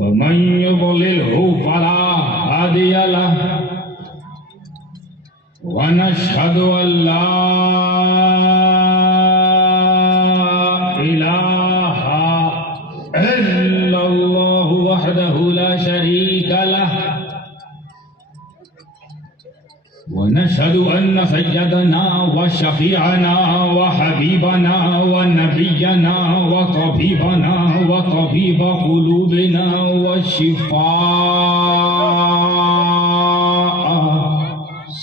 ومن يضلله فلا هادي له ونشهد أن لا إله إلا الله وحده لا شريك له ونشهد أن سيدنا وشفيعنا وحبيبنا ونبينا وطبيبنا وطبيب قلوبنا وشفاء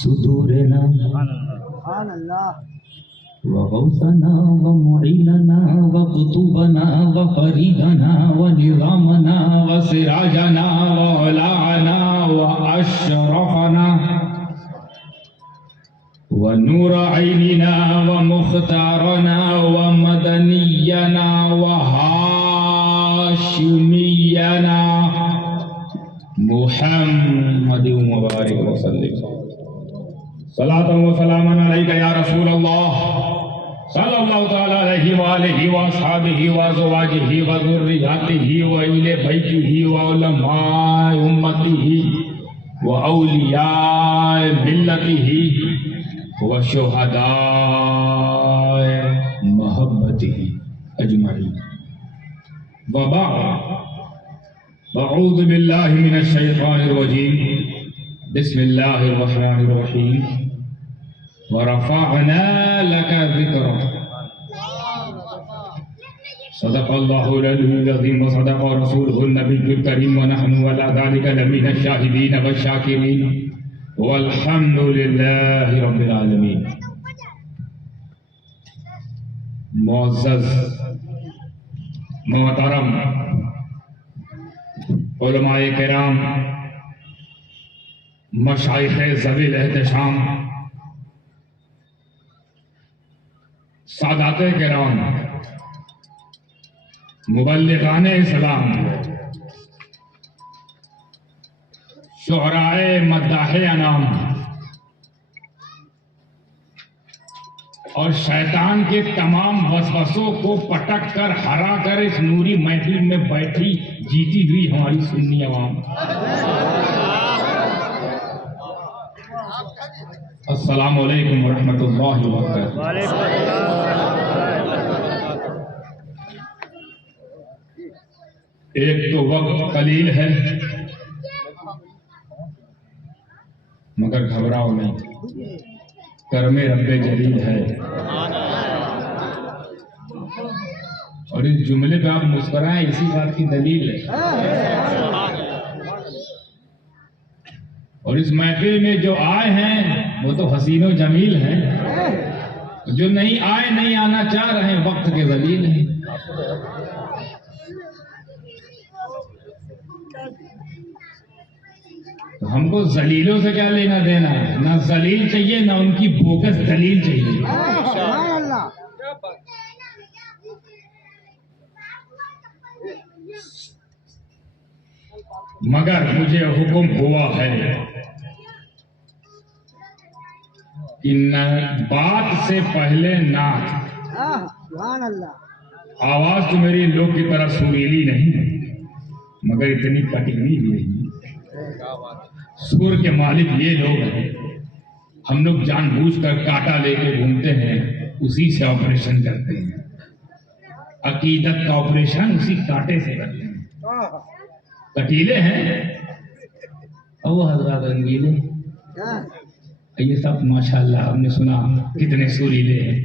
صدورنا وغوثنا ومعيننا وقطوبنا وفريدنا ونظامنا وسراجنا وعلانا وأشرفنا ونور عيننا ومختارنا ومدنينا وهاشمينا محمد مبارك وسلم صلاة وسلاما عليك يا رسول الله صلى الله تعالى عليه وآله وأصحابه وأزواجه وذرياته وأهل بيته وعلماء أمته وأولياء ملته وشهداء محبته أجمعين وبعد أعوذ بالله من الشيطان الرجيم بسم الله الرحمن الرحيم ورفعنا لك ذكرك صدق الله العلي العظيم وصدق رسوله النبي الكريم ونحن على ذلك لمن الشاهدين والشاكرين والحمد للہ رب العالمین. معزز محترم علماء کرام، مشائخ ذوی الاحتشام، سادات کرام، مبلغان اسلام، شعراء مداح انام اور شیطان کے تمام وسوسوں کو پٹک کر ہرا کر اس نوری محفل میں بیٹھی جیتی ہوئی ہماری سنی عوام، السلام علیکم ورحمۃ اللہ وبرکاتہ. ایک تو وقت قلیل ہے مگر گھبراؤ نہیں، کرم رب جلیل ہے. اور اس جملے پہ آپ مسکرائیں، اسی بات کی دلیل ہے. اور اس محفل میں جو آئے ہیں وہ تو حسین و جمیل ہیں، جو نہیں آئے، نہیں آنا چاہ رہے ہیں، وقت کے ذلیل ہیں. تو ہم کو ذلیلوں سے کیا لینا دینا ہے؟ نہ ذلیل چاہیے نہ ان کی بوگس دلیل چاہیے. مگر مجھے حکم ہوا ہے کہ بات سے پہلے نعت. آواز تو میری لوگ کی طرح سریلی نہیں مگر اتنی کٹی ہوئی نہیں. سور کے مالک یہ لوگ ہیں، ہم لوگ جان بوجھ کر کاٹا لے کے گھومتے ہیں، اسی سے آپریشن کرتے ہیں. عقیدت کا آپریشن اسی کاٹے سے کرتے ہیں. کٹیلے ہیں اور وہ حضرات رنگیلے، یہ سب ماشاءاللہ ہم نے سنا کتنے سوریلے ہیں.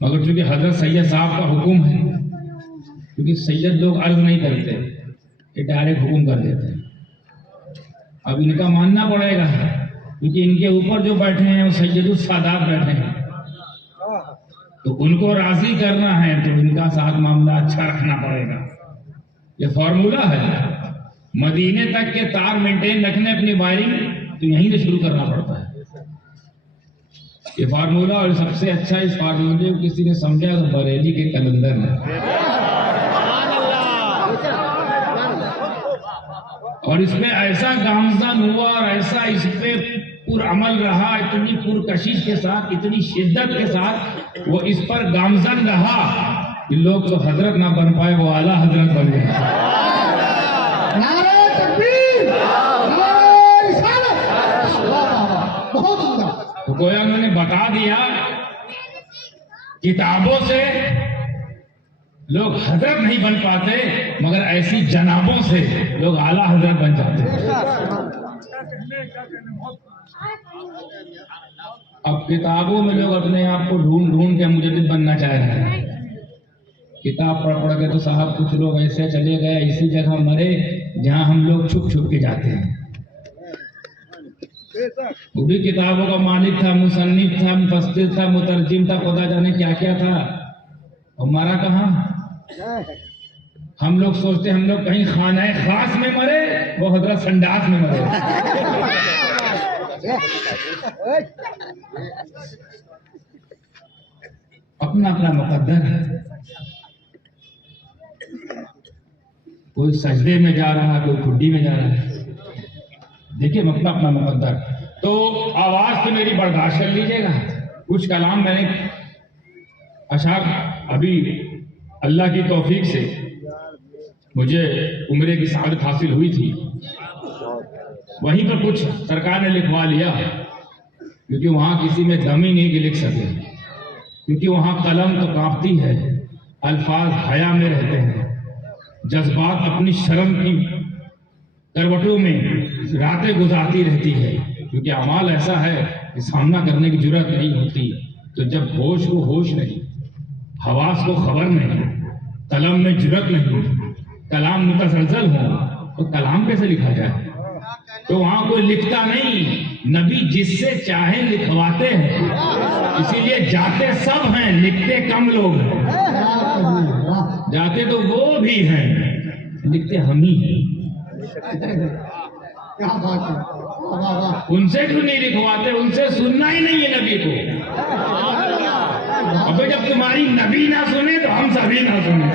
مگر چونکہ حضرت سید صاحب کا حکم ہے، کیونکہ سید لوگ عرض نہیں کرتے، یہ ڈائریکٹ حکم کر دیتے ہیں. اب ان کا ماننا پڑے گا کیونکہ ان کے اوپر جو بیٹھے ہیں وہ سید السادات بیٹھے ہیں، تو ان کو راضی کرنا ہے تو ان کا ساتھ معاملہ اچھا رکھنا پڑے گا. یہ فارمولہ ہے. مدینے تک کے تار مینٹین رکھنے اپنی وائرنگ تو یہیں سے شروع کرنا پڑتا ہے. یہ فارمولہ، اور سب سے اچھا اس فارمولے کو کسی نے سمجھا تو بریلی کے کلندر نے. اور اس میں ایسا گامزن ہوا اور ایسا اس پہ پر عمل رہا، اتنی پرکشش کے ساتھ، اتنی شدت کے ساتھ وہ اس پر گامزن رہا کہ لوگ تو حضرت نہ بن پائے وہ اعلیٰ حضرت بن گئے. نعرہ تکبیر، نعرہ رسالت. بہت عمدہ. تو گویا انہوں نے بتا دیا کتابوں سے لوگ حضرت نہیں بن پاتے مگر ایسی جنابوں سے لوگ اعلیٰ حضرت بن جاتے ہیں. اب کتابوں میں لوگ اپنے آپ کو ڈھونڈ کے مجدد بننا چاہ رہے ہیں. کتاب پڑھ کے تو صاحب کچھ لوگ ایسے چلے گئے اسی جگہ مرے جہاں ہم لوگ چھپ کے جاتے ہیں. وہ بھی کتابوں کا مالک تھا، مصنف تھا، مفسر تھا، مترجم تھا، خدا جانے کیا کیا تھا. اور مرا کہاں؟ ہم لوگ سوچتے ہم لوگ کہیں خانہ خاص میں مرے، وہ حضرت سنڈاس میں مرے. اپنا اپنا مقدر ہے. کوئی سجدے میں جا رہا ہے، کوئی کھڈی میں جا رہا ہے. دیکھیے اپنا اپنا مقدر. تو آواز تو میری برداشت کر لیجیے گا. کچھ کلام میں نے اشعار ابھی اللہ کی توفیق سے مجھے عمرے کی سعادت حاصل ہوئی تھی، وہیں پر کچھ سرکار نے لکھوا لیا کیونکہ وہاں کسی میں دم ہی نہیں کہ لکھ سکے، کیونکہ وہاں قلم تو کانپتی ہے، الفاظ حیا میں رہتے ہیں، جذبات اپنی شرم کی کروٹوں میں راتیں گزارتی رہتی ہے، کیونکہ اعمال ایسا ہے کہ سامنا کرنے کی جرأت نہیں ہوتی. تو جب ہوش کو ہوش نہیں، حواس کو خبر نہیں، قلم میں جرأت نہیں، کلام متزلزل ہو تو کلام کیسے لکھا جائے؟ تو وہاں کوئی لکھتا نہیں، نبی جس سے چاہے لکھواتے ہیں. اسی لیے جاتے سب ہیں، لکھتے کم لوگ ہیں. جاتے تو وہ بھی ہیں، لکھتے ہم ہی ہیں. ان سے کیوں نہیں لکھواتے؟ ان سے سننا ہی نہیں ہے نبی کو. اب جب تمہاری نبی نہ سنے تو ہم سبھی نہ سنیں.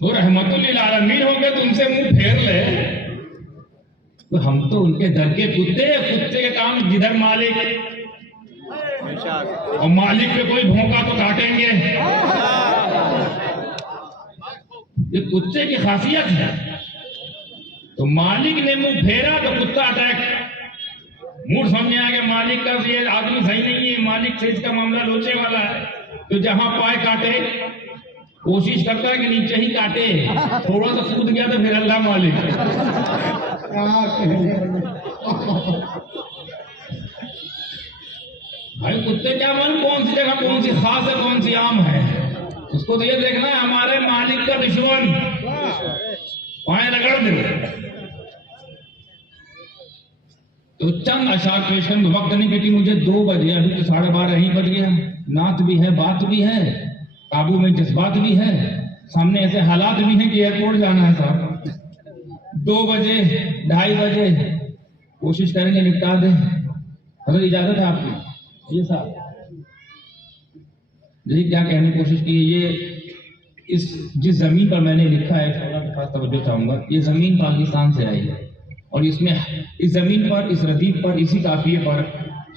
وہ رحمت للعالمین ہوں گے تم سے منہ پھیر لے تو ہم تو ان کے در کے کتے کے کام جدھر مالک اور مالک پہ کوئی بھونکا تو کاٹیں گے. یہ کتے کی خاصیت ہے. تو مالک نے منہ پھیرا تو کتا اٹیک. موڈ سمجھ میں آ گیا مالک کا یہ آدمی صحیح نہیں ہے، مالک سے اس کا معاملہ لوچے والا ہے. تو جہاں پائے کاٹے کوشش کرتا ہے کہ نیچے ہی کاٹے، تھوڑا سا کود گیا تو پھر اللہ مالک. بھائی کتے کیا معلوم کون سی جگہ کون سی خاص ہے کون سی عام ہے. اس کو تو یہ دیکھنا ہے ہمارے مالک کا دشمن پائیں رگڑ دے. تو چند اشعار پیش کریں، وقت نہیں کہتی مجھے 2 بجے، ابھی تو 12:30 ہی بج گیا. نعت بھی ہے، بات بھی ہے، قابو میں جذبات بھی ہے، سامنے ایسے حالات بھی ہیں کہ ایئرپورٹ جانا ہے صاحب. 2 بجے 2:30 بجے کوشش کریں گے نپٹا دیں. حضرت اجازت ہے آپ کی؟ یہ صاحب دیکھیے کیا کہنے کی کوشش کی ہے. یہ جس زمین پر میں نے لکھا ہے خاص توجہ چاہوں گا. یہ زمین پاکستان سے آئی ہے اور اس میں اس زمین پر، اس ردیف پر، اسی قافیے پر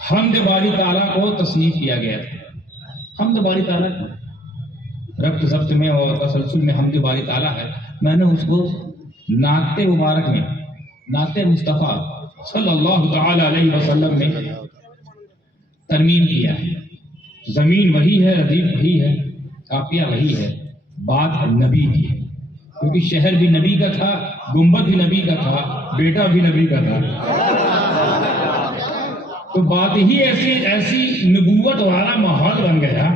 حمد باری تعالیٰ کو تصنیف کیا گیا تھا. حمد باری تعالیٰ ربط ضبط میں اور تسلسل میں حمد باری تعالیٰ ہے. میں نے اس کو نعت مبارک میں، نعت مصطفیٰ صلی اللہ تعالی علیہ وسلم میں ترمیم کیا ہے. زمین وہی ہے، ردیف وہی ہے، قافیہ وہی ہے، بات نبی کی ہے. کیونکہ شہر بھی نبی کا تھا، گنبد بھی نبی کا تھا، بیٹا بھی نبی کا تھا. تو بات ہی ایسی نبوت والا ماحول بن گیا.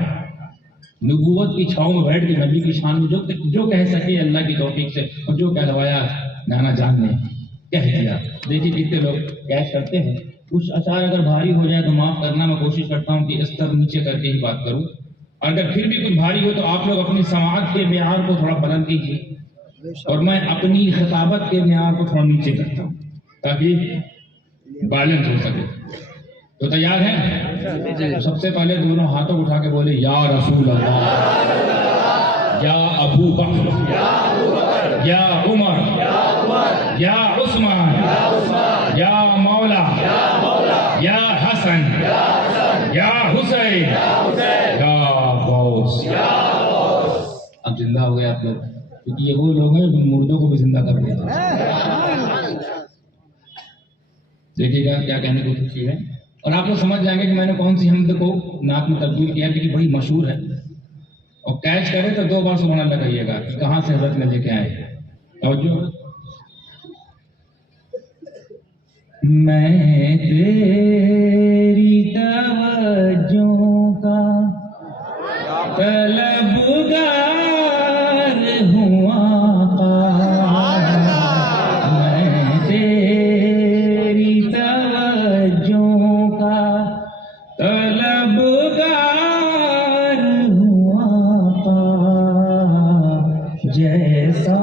نبوت کی چھاؤں میں بیٹھ کے نبی کی شان میں جو کہہ سکے اللہ کی توفیق سے، اور جو کہلوایا نانا جان نے کہہ دیا. دیکھیے کتنے لوگ کیچ کرتے ہیں. کچھ اشعار اگر بھاری ہو جائے تو معاف کرنا، میں کوشش کرتا ہوں کہ استر نیچے کر کے ہی بات کروں. اگر پھر بھی کچھ بھاری ہو تو آپ لوگ اپنی سماعت کے معیار کو تھوڑا بلند کیجیے اور میں اپنی خطابت کے معیار کو تھوڑا نیچے کرتا ہوں تاکہ بیلنس ہو سکے. تو تیار ہیں؟ سب سے پہلے دونوں ہاتھوں اٹھا کے بولے یا رسول اللہ، یا ابو بکر، یا عمر، یا عثمان، یا مولا، یا حسن حسن یا حسین یا غوث. اب زندہ ہو گئے آپ لوگ، کیونکہ یہ وہ لوگ ہیں جو مردوں کو بھی زندہ کر دیتے ہیں. دیکھیے گا کیا کہنے کو خوشی ہے، اور آپ لوگ سمجھ جائیں گے کہ میں نے کون سی حمد کو نعت میں تبدیل کیا، کیونکہ بڑی مشہور ہے. اور کیچ کرے تو 2 بار سبحان اللہ کہیے گا کہ کہاں سے حضرت نے لے کے آئے. توجہ. میں تیری توجہ کا طلبگار ہوں آقا، میں تیری توجہ کا طلبگار ہوں آقا، جیسا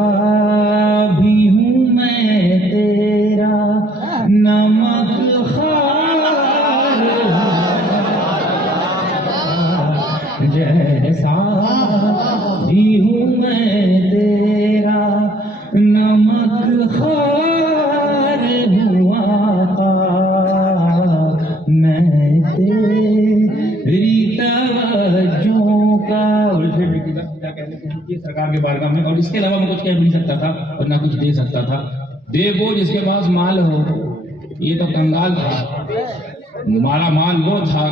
بھی ہوں میں تیرا نمک خوار، جیسا بھی ہوں میں تیرا نمک خوار ہوں آقا، میں تیری توجہ کا. اور اسے بھی کیا کہنے کو سرکار کے بارگاہ میں، اور اس کے علاوہ میں کچھ کہہ بھی نہیں سکتا تھا اور نہ کچھ دے سکتا تھا. دے وہ جس کے پاس مال ہو، یہ تو کنگال تھا، مالا مال وہ تھا،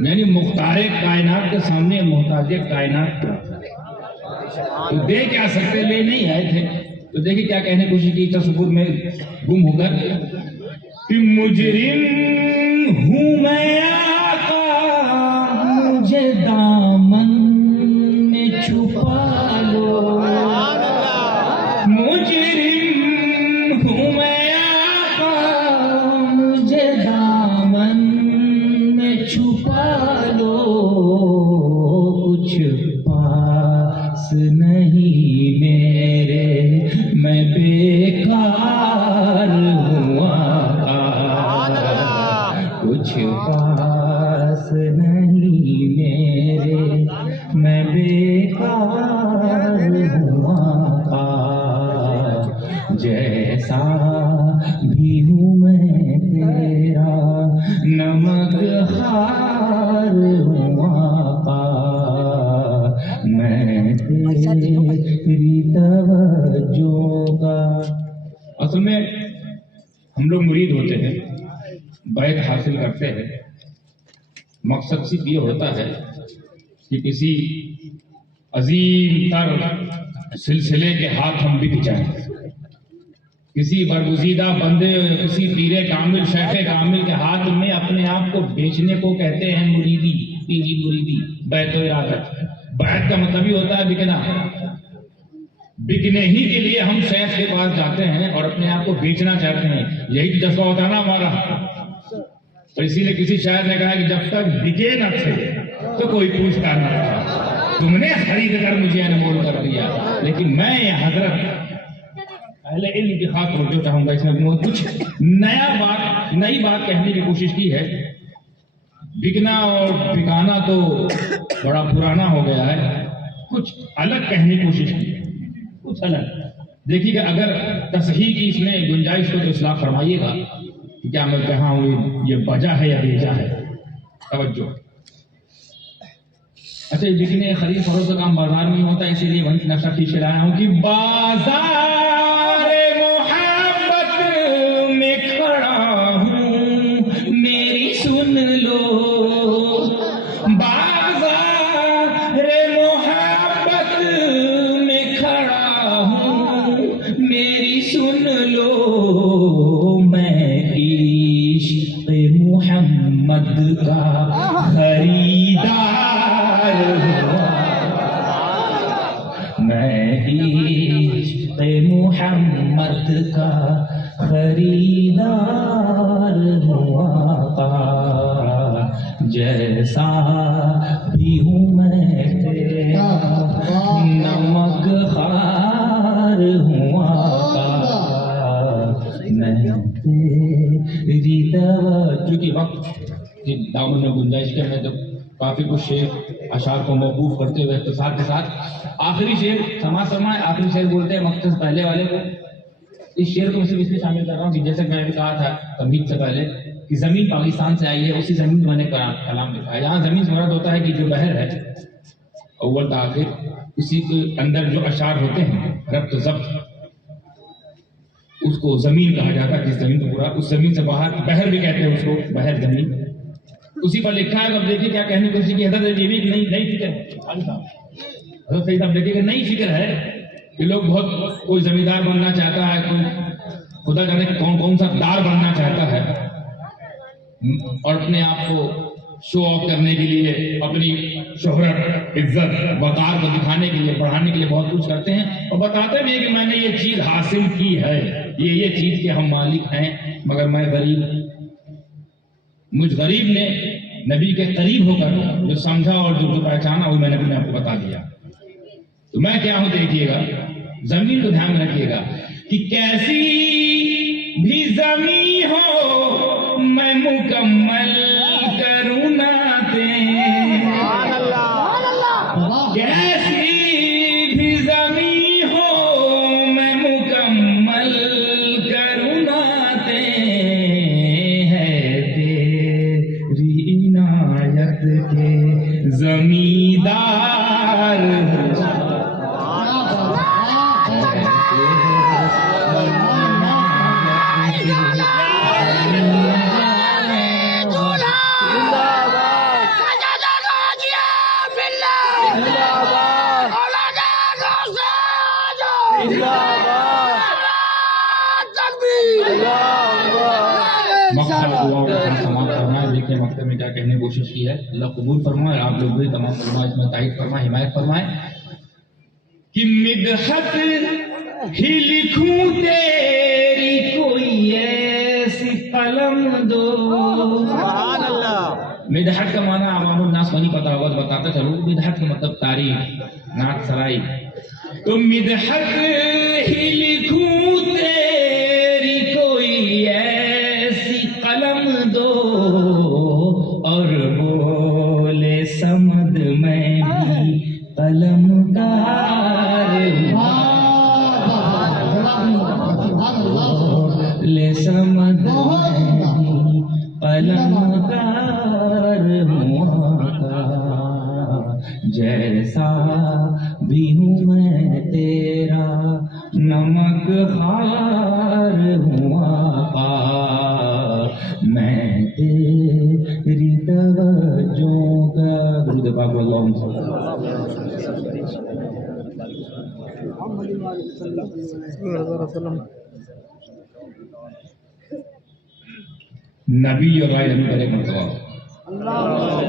یعنی مختار کائنات کے سامنے محتاج کائنات تھا. تو دے کیا سکتے، لے نہیں آئے تھے. تو دیکھیں کیا کہنے کی کوشش کی تصور میں گم ہو کر کہ مجرم ہوں میں آقا، مجھے دامن میں چھپا لو، مجرم ہوں میں آقا، مجھے دامن میں چھپا لو، کچھ پاس نہیں میرے، میں بیکار ہوں آقا، کچھ پاس نہیں میرے، میں بیکار ہوں آقا، جیسا بھی ہوں میں تیرا نمک خوار ہوں آقا، میں تیری توجہ کا. اصل میں ہم لوگ مرید ہوتے ہیں، بیعت حاصل کرتے ہیں، مقصد صرف یہ ہوتا ہے کہ کسی عظیم تر سلسلے کے ہاتھ ہم بک جائیں، کسی برگزیدہ بندے، کسی پیر کامل، شیخ کامل کے ہاتھ میں اپنے آپ کو بیچنے کو کہتے ہیں مریدی، پیری مریدی، بیعت و ارادت. بیعت کا مطلب ہی ہوتا ہے بکنا. بکنے ہی کے لیے ہم شیخ کے پاس جاتے ہیں اور اپنے آپ کو بیچنا چاہتے ہیں. یہی تو جذبہ ہوتا ہے نا ہمارا. تو اسی لیے کسی شاعر نے کہا کہ جب تک بکے نہ تھے تو کوئی پوچھتا نہ تھا، تم نے خرید کر مجھے انمول کر دیا. لیکن میں حضرت اہل علم کی خاص توجہ چاہوں گا، اس میں کچھ نئی بات کہنے کی کوشش کی ہے. بکنا اور بکانا تو بڑا پرانا ہو گیا ہے، کچھ الگ کہنے کی کوشش کی، کچھ الگ. دیکھیے کہ اگر تصحیح کی اس میں گنجائش ہو تو اصلاح فرمائیے گا کہ کیا میں کہاں ہوں یہ بجا ہے یا بیجا ہے. توجہ. اچھا، بکنے خرید فروخت کا کام بازار میں ہوتا ہے، اسی لیے وہیں نقشہ کھینچ کے لایا ہوں کہ بازار محبت میں کھڑا ہوں، میری سن لو. بازار محبت میں کھڑا ہوں، میری سن لو. میں عشق محمد کا خریدار ہوں، میں عشق محمد کا خریدار ہوں آقا، جیسا بھی ہوں میں تیرا نمک خوار ہوں آقا، میں تیری توجہ کی. وقت کی دامن میں گنجائش کے میں تو کافی کچھ شعر اشعار کو موقوف کرتے ہوئے اختصار کے ساتھ آخری شعر سماعت فرمائیں. آخری شعر بولتے ہیں مقصد پہلے والے کو اس شعر کو میں صرف اس لیے شامل کر رہا ہوں کہ جیسے میں نے کہا تھا تمہید سے پہلے کہ زمین پاکستان سے آئی ہے، اسی زمین میں نے کلام لکھا ہے. یہاں زمین سے مراد ہوتا ہے کہ جو بحر ہے اول تا آخر، اسی کے اندر جو اشعار ہوتے ہیں ربط و ضبط، اس کو زمین کہا جاتا ہے. جس زمین کو پورا، اس زمین سے باہر بحر بھی کہتے ہیں اس کو، بحر زمین اسی پر لکھا ہے. اب دیکھیے کیا کہنے کو، اسی کی حضرت یہ بھی کہ نئی فکر ہے. حضرت سید صاحب دیکھیے کہ نئی فکر ہے کہ لوگ بہت، کوئی زمیندار بننا چاہتا ہے، کوئی خدا جانے کون سا دار بننا چاہتا ہے، اور اپنے آپ کو شو آف کرنے کے لیے، اپنی شہرت، عزت، وقار کو دکھانے کے لیے، بڑھانے کے لیے بہت کچھ کرتے ہیں، اور بتاتے بھی ہیں کہ میں نے یہ چیز حاصل کی ہے، یہ چیز کے ہم مالک ہیں. مگر میں غریب، مجھ غریب نے نبی کے قریب ہو کر جو سمجھا اور جو پہچانا وہ میں نے اپنے آپ کو بتا دیا. تو میں کیا ہوں دیکھیے گا، زمین کو دھیان میں رکھیے گا کہ کیسی بھی زمین ہو میں مکمل کروں نعتیں، کیسی بھی زمین ہو میں مکمل کروں نعتیں، ہے تیری عنایت کے زمیندار مکتب میں کیا کہنے کی کوشش کی ہے. اللہ قبول فرمائے، آپ لوگ بھی تمام علماء اس میں تائید فرمائے، حمایت فرمائے کہ مدحت ہی لکھوں تیری کوئی ایسی قلم دو. مدحت کا معنی عوام الناس کو نہیں پتا ہوگا تو بتاتا چلو. مدحت کا مطلب تعریف، نعت سرائی. تو مدحت ہی لکھوں تیری کوئی ایسی قلم دو، اور بولے سمد میں بھی قلم کار لے سمد میں قلم کار جیسا بھی ہوں میں تیرا نمک خار ہوں آقا، میں تیری توجہ کا درود پاک اللہم صلی اللہ علیہ وسلم. نبی اور غیر نبی پر ایک مرتبہ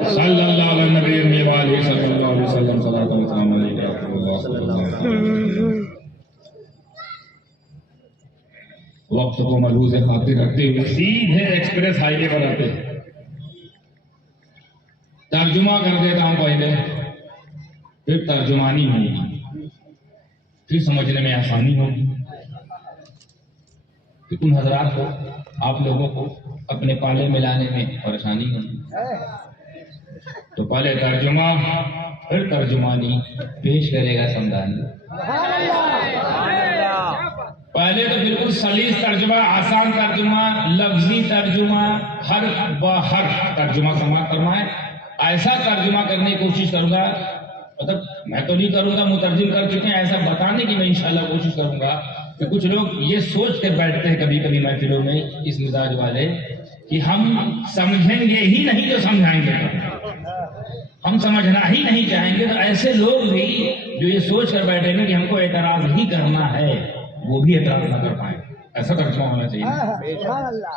صلی اللہ علیہ نبی وآلہ صلی اللہ علیہ وسلم. صلاۃ و سلام علیہ وقت کو ملحوظ خاطر رکھتے ہوئے سیدھے ایکسپریس ہائی وے پر آتے ہیں. ترجمہ کر دیتا ہوں پہلے، پھر ترجمانی ہوگی، پھر سمجھنے میں آسانی ہوگی، پھر ان حضرات کو، آپ لوگوں کو اپنے پالے ملانے میں پریشانی ہوگی. تو پہلے ترجمہ پھر ترجمانی پیش کرے گا سمدانی. پہلے تو بالکل سلیس ترجمہ، آسان ترجمہ، لفظی ترجمہ، حرف بحرف ترجمہ سماعت فرمائے. ایسا ترجمہ کرنے کی کوشش کروں گا، مطلب میں تو نہیں کروں گا، مترجم کر چکے ہیں، ایسا بتانے کی میں انشاءاللہ کوشش کروں گا کہ کچھ لوگ یہ سوچ کر بیٹھتے ہیں کبھی کبھی محفلوں میں اس مزاج والے کہ ہم سمجھیں گے ہی نہیں تو سمجھائیں گے، ہم سمجھنا ہی نہیں چاہیں گے. تو ایسے لوگ بھی جو یہ سوچ کر بیٹھے ہیں کہ ہم کو اعتراض ہی کرنا ہے، وہ بھی اعتراض نہ کر پائیں. ایسا ترجمہ ہونا چاہیے.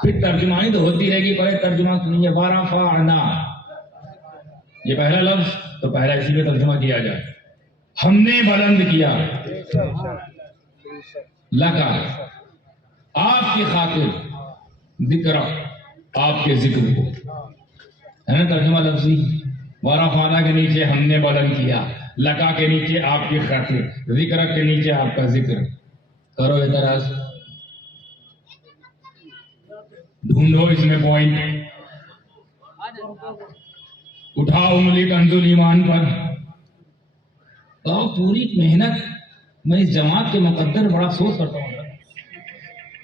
پھر ترجمانی تو ہوتی رہے گی. پہلے ترجمہ سنیے، ورفعنا، یہ پہلا لفظ تو پہلا اسی میں ترجمہ کیا جائے. ہم نے بلند کیا، لکا آپ کی خاطر، ذکر آپ کے ذکر کو، ہے نا ترجمہ لفظی. ورفعنا کے نیچے ہم نے بلند کیا، لکا کے نیچے آپ کی خاطر، ذکر کے نیچے آپ کا ذکر. کرو اعتراض، ڈھونڈو اس میں پوائنٹ، اٹھاؤ انگلی کنزل ایمان پر. تو پوری محنت میں اس جماعت کے مقدر بڑا افسوس کرتا ہوں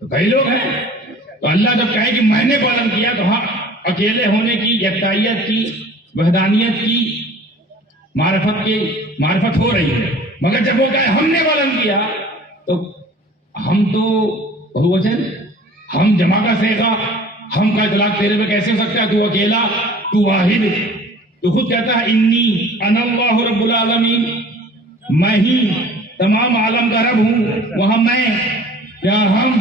تو کئی لوگ ہیں. تو اللہ جب کہے کہ میں نے بلند کیا تو ہاں اکیلے ہونے کی، یکتائیت کی، وحدانیت کی معرفت ہو رہی ہے. مگر جب وہ کہے ہم نے بلند کیا تو ہم تو بہووچن، ہم جمع کا صیغہ، ہم کا اطلاق تیرے میں کیسے ہو سکتا ہے؟ تو اکیلا، تو واحد. تو خود کہتا ہے انی انا اللہ رب العالمین، میں ہی تمام عالم کا رب ہوں. وہاں میں یا ہم.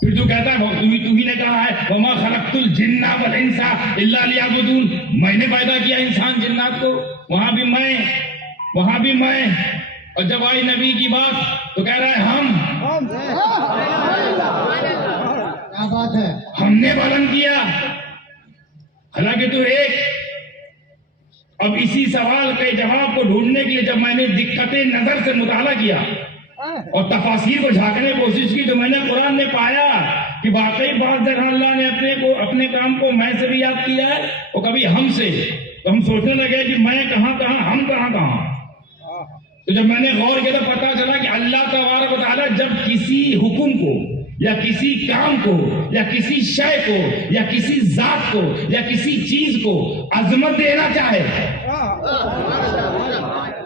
پھر تو کہتا ہے تمہیں نے کہا ہے وما خلقت الجن والانس الا لیعبدون، میں نے پیدا کیا انسان جنات کو. وہاں بھی میں، وہاں بھی میں. اور جب آئی نبی کی بات تو کہہ رہا ہے ہم. کیا بات ہے، ہم نے بلند کیا. حالانکہ تو ایک. اب اسی سوال کے جواب کو ڈھونڈنے کے لیے جب میں نے دقت نظر سے مطالعہ کیا اور تفاسیر کو جھانکنے کی کوشش کی تو میں نے قرآن میں پایا کہ واقعی بعض جگہ اللہ نے اپنے کام کو میں سے بھی یاد کیا ہے اور کبھی ہم سے. تو ہم سوچنے لگے کہ میں کہاں کہاں، ہم کہاں کہاں. تو جب میں نے غور کیا تو پتا چلا کہ اللہ تبارک و تعالیٰ جب کسی حکم کو یا کسی کام کو یا کسی شے کو یا کسی ذات کو یا کسی چیز کو عظمت دینا چاہے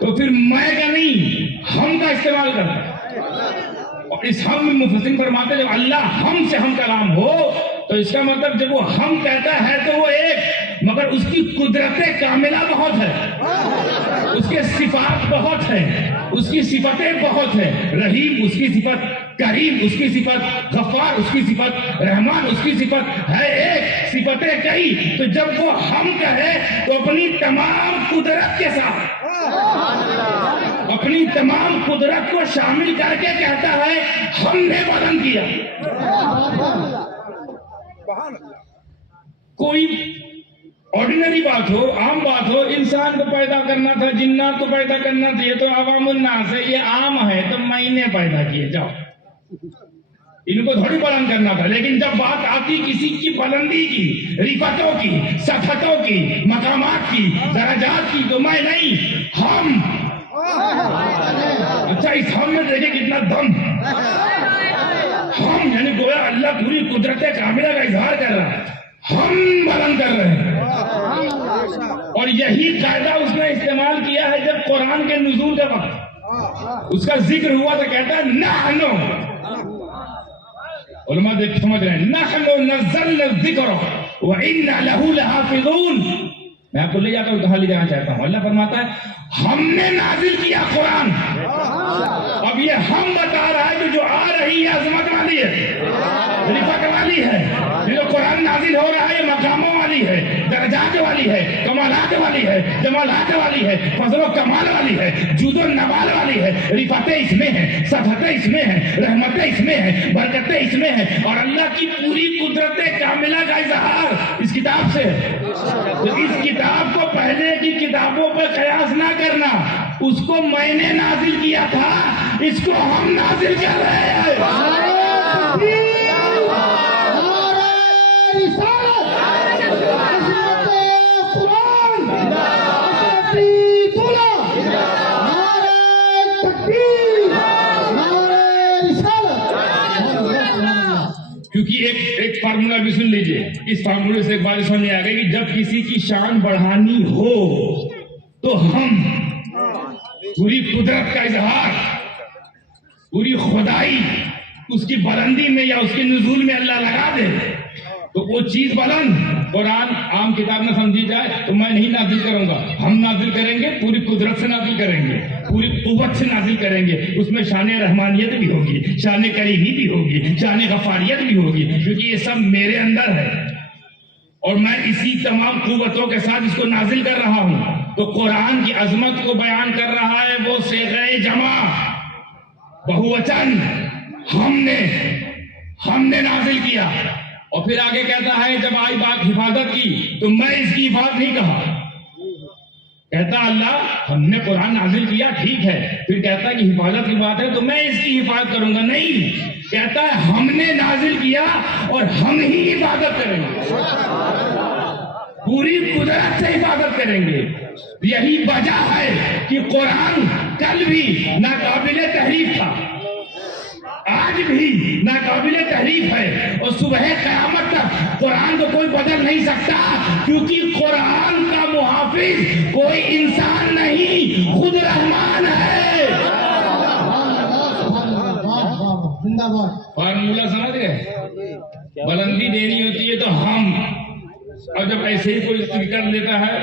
تو پھر میں کا نہیں، ہم کا استعمال کرتا ہے. اور اس ہم میں مفسرین فرماتے ہیں جب اللہ ہم سے ہم کلام ہو تو اس کا مطلب جب وہ ہم کہتا ہے تو وہ ایک، مگر اس کی قدرت کاملہ بہت ہے، اس کے صفات بہت ہیں، اس کی صفتیں بہت ہیں. رحیم اس کی صفت، کریم اس کی صفت، غفار اس کی صفت، رحمان اس کی صفت ہے ایک، صفتیں کئی. تو جب وہ ہم کہے تو اپنی تمام قدرت کے ساتھ، اپنی تمام قدرت کو شامل کر کے کہتا ہے ہم نے بلند کیا. کوئی آرڈینری بات ہو، عام بات ہو، انسان کو پیدا کرنا تھا، جنات کو پیدا کرنا تھا، یہ تو عوام الناس ہے، یہ عام ہے تو میں نے پیدا کیے، جاؤ ان کو تھوڑی بلند کرنا تھا. لیکن جب بات آتی کسی کی بلندی کی، رفتوں کی، سطحوں کی، مقامات کی، درجات کی تو میں نہیں، ہم. اچھا اس ہم میں دیکھیں کتنا دم. ہم یعنی گویا اللہ پوری قدرت کاملہ کا اظہار کر رہا ہے، ہم بلند کر رہے ہیں. اور یہی قاعدہ اس نے استعمال کیا ہے جب قرآن کے نزول کا وقت اس کا ذکر ہوا تو کہتا ہے نحنو. علماء دیکھ سمجھ رہے ہیں، نحنو نزلنا الذکر وإنا لہ لحافظون. میں آپ کو لے جاتا ہوں کہاں لے جانا چاہتا ہوں. اللہ فرماتا ہے ہم نے نازل کیا قرآن. اب یہ ہم بتا رہا ہے کہ جو آ رہی ہے عظمت والی ہے، رفعت والی ہے. جو قرآن نازل ہو رہا ہے یہ مقاموں والی ہے، درجات والی ہے، کمالات والی ہے، جمالات والی ہے، فضل و کمال والی ہے، جود و نوال والی ہے. رفعتیں اس میں ہیں، سطحتیں اس میں ہیں، رحمتیں اس میں ہیں، برکتیں اس میں ہیں. اور اللہ کی پوری قدرت کاملہ کا اظہار اس کتاب سے ہے. تو اس کتاب کو پہلے کی کتابوں پہ قیاس نہ کرنا. اس کو میں نے نازل کیا تھا، اس کو ہم نازل کر رہے ہیں. کیونکہ ایک فارمولا بھی سن لیجئے. اس فارمولے سے ایک بات سمجھ میں آ گئی کہ جب کسی کی شان بڑھانی ہو تو ہم پوری قدرت کا اظہار، پوری خدائی اس کی بلندی میں یا اس کے نزول میں اللہ لگا دے تو وہ چیز بلند. قرآن عام کتاب میں سمجھی جائے تو میں نہیں نازل کروں گا، ہم نازل کریں گے، پوری قدرت سے نازل کریں گے، پوری قوت سے نازل کریں گے. اس میں شان رحمانیت بھی ہوگی، شان کریمی بھی ہوگی، شان غفاریت بھی ہوگی، کیونکہ یہ سب میرے اندر ہے اور میں اسی تمام قوتوں کے ساتھ اس کو نازل کر رہا ہوں. تو قرآن کی عظمت کو بیان کر رہا ہے وہ صیغہ جمع، بہووچن، ہم نے نازل کیا. اور پھر آگے کہتا ہے جب آئی بات حفاظت کی تو میں اس کی حفاظت نہیں کہا. کہتا اللہ ہم نے قرآن نازل کیا ٹھیک ہے، پھر کہتا ہے کہ حفاظت کی بات ہے تو میں اس کی حفاظت کروں گا. نہیں، کہتا ہے ہم نے نازل کیا اور ہم ہی حفاظت کریں گے، پوری قدرت سے حفاظت کریں گے. یہی وجہ ہے کہ قرآن کل بھی ناقابل تحریف تھا، آج بھی ناقابل تحریف ہے اور صبح قیامت تک قرآن کو کوئی بدل نہیں سکتا، کیونکہ قرآن کا محافظ کوئی انسان نہیں، خود رحمان ہے۔ زندہ باد۔ فارمولہ سمجھ گئے؟ بلندی دینی ہوتی ہے تو ہم، اور جب ایسے ہی کوئی ذکر لیتا ہے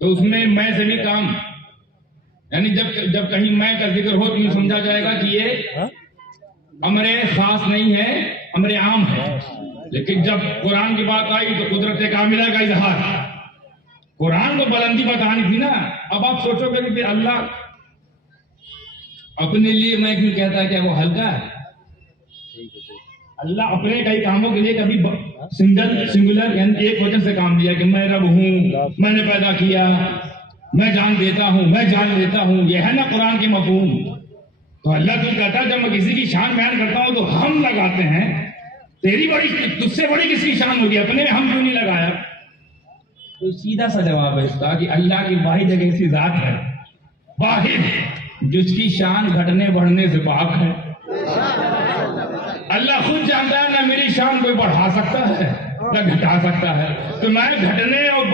تو اس میں میں سے بھی کام، یعنی جب کہیں میں کا ذکر ہو تو یہ سمجھا جائے گا کہ یہ امر خاص نہیں ہے، امر عام ہے۔ لیکن جب قرآن کی بات آئی تو قدرت کاملہ کا اظہار، قرآن کو بلندی بتانی تھی نا۔ اب آپ سوچو گے کہ اللہ اپنے لیے میں کیوں کہتا ہے کہ وہ ہلکا ہے؟ اللہ اپنے کئی کاموں کے لیے کبھی سنگولر یعنی ایک وچن سے کام لیا کہ میں رب ہوں، میں نے پیدا کیا، میں جان دیتا ہوں، میں جان لیتا ہوں، یہ ہے نا قرآن کے مفہوم۔ تو اللہ تو کہتا ہے جب میں کسی کی شان بیان کرتا ہوں تو ہم لگاتے ہیں، تیری بڑی تجھ سے بڑی کس کی شان ہوگی، اپنے میں ہم کیوں نہیں لگایا؟ تو سیدھا سا جواب ہے اس کا کہ اللہ کی واحد ایک ایسی ذات ہے، واحد، جس کی شان گھٹنے بڑھنے سے پاک ہے۔ اللہ خود جانتا ہے نہ میری شان کوئی بڑھا سکتا ہے نہ گھٹا سکتا ہے، تو میں گھٹنے اور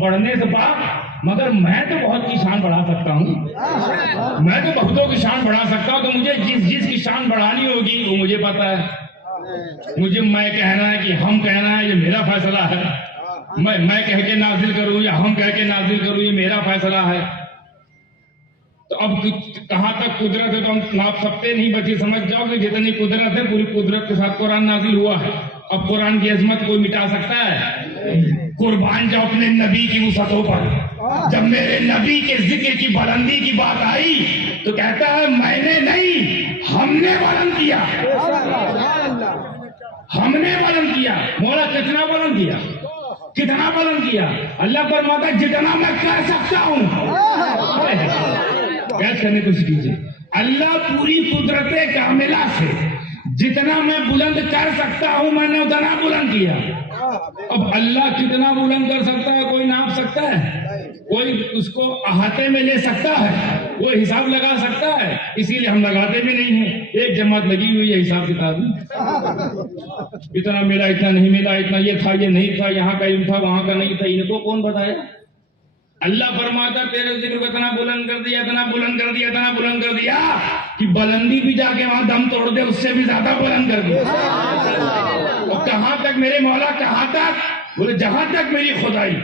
بڑھنے سے پاک، مگر میں تو بہت کی شان بڑھا سکتا ہوں، میں تو بہتوں کی شان بڑھا سکتا ہوں۔ تو مجھے جس کی شان بڑھانی ہوگی وہ مجھے پتا ہے، مجھے میں کہنا ہے کہ ہم کہنا ہے یہ میرا فیصلہ ہے، میں کہہ کے نازل کروں یا ہم کہہ کے نازل کروں یہ میرا فیصلہ ہے۔ تو اب کہاں تک قدرت ہے تو ہم ناپ سکتے نہیں، بچے سمجھ جاؤ کہ جتنی قدرت ہے پوری قدرت کے ساتھ قرآن نازل ہوا ہے۔ اب قرآن کی عظمت کوئی مٹا سکتا ہے؟ قربان جاؤ اپنے نبی کی وسعتوں پر۔ جب میرے نبی کے ذکر کی بلندی کی بات آئی تو کہتا ہے میں نے نہیں، ہم نے بلند کیا، ہم نے بلند کیا۔ مولا کتنا بلند کیا، کتنا بلند کیا؟ اللہ فرماتا ہے جتنا میں کر سکتا ہوں۔ کیچ کرنے کی کوشش کیجیے، اللہ پوری قدرت کاملہ سے جتنا میں بلند کر سکتا ہوں میں نے اتنا بلند کیا۔ اب اللہ کتنا بلند کر سکتا ہے کوئی ناپ سکتا ہے؟ کوئی اس کو احاطے میں لے سکتا ہے؟ کوئی حساب لگا سکتا ہے؟ اسی لیے ہم لگاتے بھی نہیں ہیں۔ ایک جماعت لگی ہوئی ہے حساب کتاب میں، اتنا ملا، اتنا نہیں ملا، اتنا یہ تھا یہ نہیں تھا، یہاں کا علم تھا وہاں کا نہیں تھا، ان کو کون بتایا؟ اللہ فرماتا تیرے ذکر کو اتنا بلند کر دیا، اتنا بلند کر دیا، اتنا بلند کر دیا کہ بلندی بھی جا کے وہاں دم توڑ دے، اس سے بھی زیادہ بلند کر دیا۔ اور کہاں تک میرے مولا، کہاں تک؟ بولے جہاں تک میری خدائی،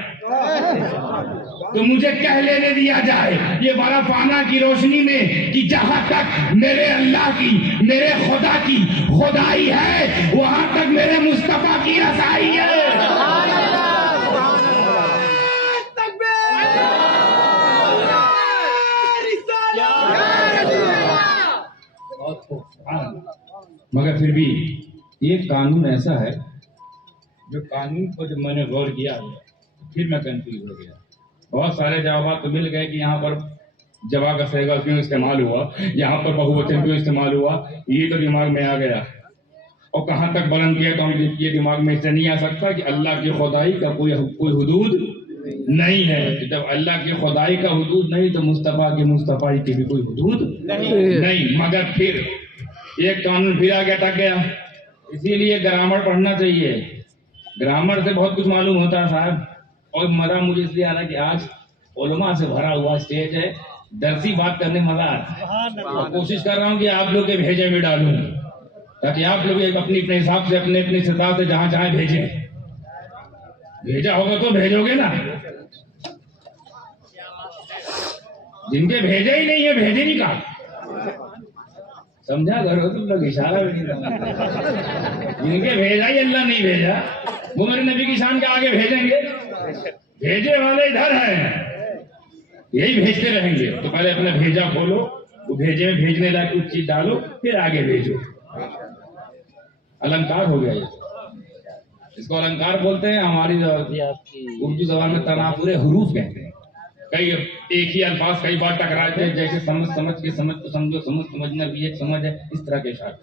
تو مجھے کہہ لینے دیا جائے یہ بڑا فانا کی روشنی میں کہ جہاں تک میرے اللہ کی، میرے خدا کی خدائی ہے وہاں تک میرے مصطفیٰ کی رسائی ہے۔ مگر پھر بھی ایک قانون ایسا ہے جو قانون کو جب میں نے غور کیا پھر میں کنفیوز ہو گیا۔ بہت سارے جوابات تو مل گئے کہ یہاں پر جوا کا صیغہ کیوں استعمال ہوا، یہاں پر بہووچن کیوں استعمال ہوا، یہ تو دماغ میں آ گیا۔ اور کہاں تک بلند کیا تو ہم یہ دماغ میں اس سے نہیں آ سکتا کہ اللہ کی خدائی کا کوئی حدود نہیں ہے۔ جب اللہ کی خدائی کا حدود نہیں تو مصطفیٰ کی مصطفائی کی بھی کوئی حدود نہیں۔ مگر پھر ایک قانون پھر آگے ٹک گیا، اسی لیے گرامر پڑھنا چاہیے۔ گرامر سے بہت کچھ معلوم ہوتا ہے صاحب۔ اور مزہ مجھے اس لیے آ رہا ہے کہ آج علماء سے بھرا ہوا اسٹیج ہے، درسی بات کرنے مزہ آتا ہے۔ اور کوشش کر رہا ہوں کہ آپ لوگ کے بھیجے میں ڈالوں تاکہ آپ لوگ اپنے اپنے حساب سے اپنے اپنے استطاعت سے جہاں چاہیں بھیجیں۔ بھیجا ہوگا تو بھیجو گے نا، جن کے بھیجے ہی نہیں ہے بھیجے نہیں کہا، سمجھا کرو تم لوگ، اشارہ بھی نہیں سمجھا۔ جن کے بھیجا ہی اللہ نہیں بھیجا وہ میرے نبی کی شان کے آگے بھیجیں گے؟ بھیجے والے ادھر ہیں، یہی بھیجتے رہیں گے۔ تو پہلے اپنا بھیجا کھولو، وہ بھیجے میں بھیجنے لائق کچھ چیز ڈالو، پھر آگے بھیجو۔ النکار ہو گیا، اس کو النکار بولتے ہیں، ہماری اردو زبان میں تنافر حروف کہتے ہیں۔ کئی ایک ہی الفاظ کئی بار ٹکراتے ہیں، جیسے سمجھ کے سمجھ کو سمجھو، سمجھنا بھی ایک سمجھ ہے، اس طرح کے اشارے۔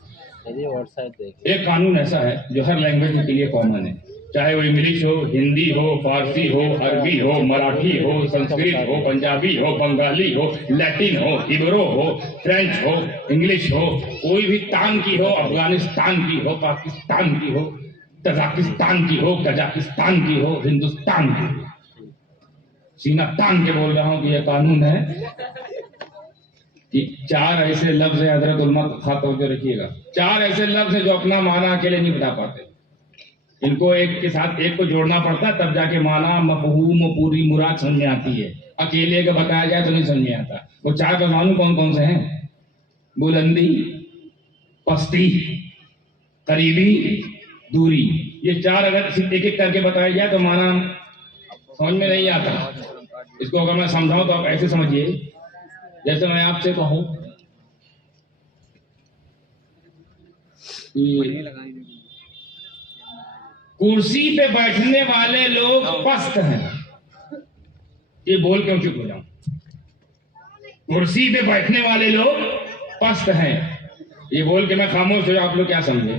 ایک قانون ایسا ہے جو ہر لینگویج کے لیے کامن ہے، چاہے وہ انگلش ہو، ہندی ہو، فارسی ہو، عربی ہو، مراٹھی ہو، سنسکرت ہو، پنجابی ہو، بنگالی ہو، لیٹن ہو، ہیبرو ہو، فرینچ ہو، انگلش ہو، کوئی بھی تان کی ہو، افغانستان کی ہو، پاکستان کی ہو، تاجکستان کی ہو، قزاقستان کی ہو، ہندوستان کی ہو، سینہ تان کے بول رہا ہوں کہ یہ قانون ہے کہ 4 ایسے لفظ ہیں، حضرت علماء خاص طور پہ رکھیے گا، 4 ایسے لفظ ہیں جو اپنا معنی اکیلے نہیں بتا پاتے، ان کو ایک کے ساتھ ایک کو جوڑنا پڑتا ہے تب جا کے معنی مفہوم و پوری مراد سمجھ میں آتی ہے، اکیلے کا بتایا جائے تو نہیں سمجھ میں آتا۔ وہ 4 کا معلوم کون کون سے ہیں؟ بلندی، پستی، قریبی، دوری، یہ 4 اگر صرف ایک ایک کر کے بتایا جائے تو معنی سمجھ میں نہیں آتا۔ اس کو اگر میں سمجھاؤں تو آپ ایسے سمجھیے، جیسے میں آپ سے کہوں کرسی پہ بیٹھنے والے لوگ پست ہیں، یہ بول کے چپ ہو جاؤں، کرسی پہ بیٹھنے والے لوگ پست ہیں، یہ بول کے میں خاموش ہو جاؤں، آپ لوگ کیا سمجھے؟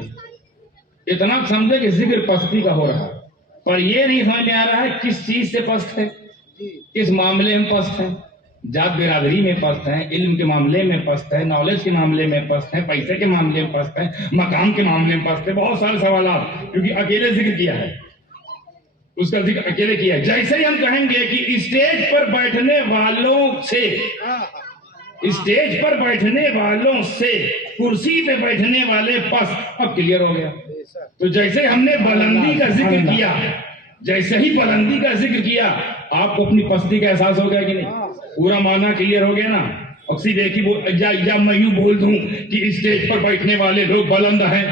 اتنا سمجھے کہ ذکر پستی کا ہو رہا، پر یہ نہیں سمجھ میں آ رہا ہے کس چیز سے پست ہے، کس معاملے میں پست ہے، ذات برادری میں پست ہے، علم کے معاملے میں پست ہے، نالج کے معاملے میں پست ہے، پیسے کے معاملے میں پست ہے، مقام کے معاملے میں پست ہے، بہت سارے سوالات، کیونکہ اکیلے ذکر کیا ہے، اس کا ذکر اکیلے کیا ہے۔ جیسے ہی ہم کہیں گے کہ اسٹیج پر بیٹھنے والوں سے، اسٹیج پر بیٹھنے والوں سے، کرسی پہ بیٹھنے والے پست، اب کلیئر ہو گیا۔ تو جیسے ہم نے بلندی کا ذکر کیا، جیسے ہی بلندی کا ذکر کیا، آپ کو اپنی پستی کا احساس ہو گیا کہ نہیں؟ پورا معنی کلیئر ہو گیا نا؟ اور سیدھے ایک ہی یا میں یوں بول دوں کہ اسٹیج پر بیٹھنے والے لوگ بلند ہیں،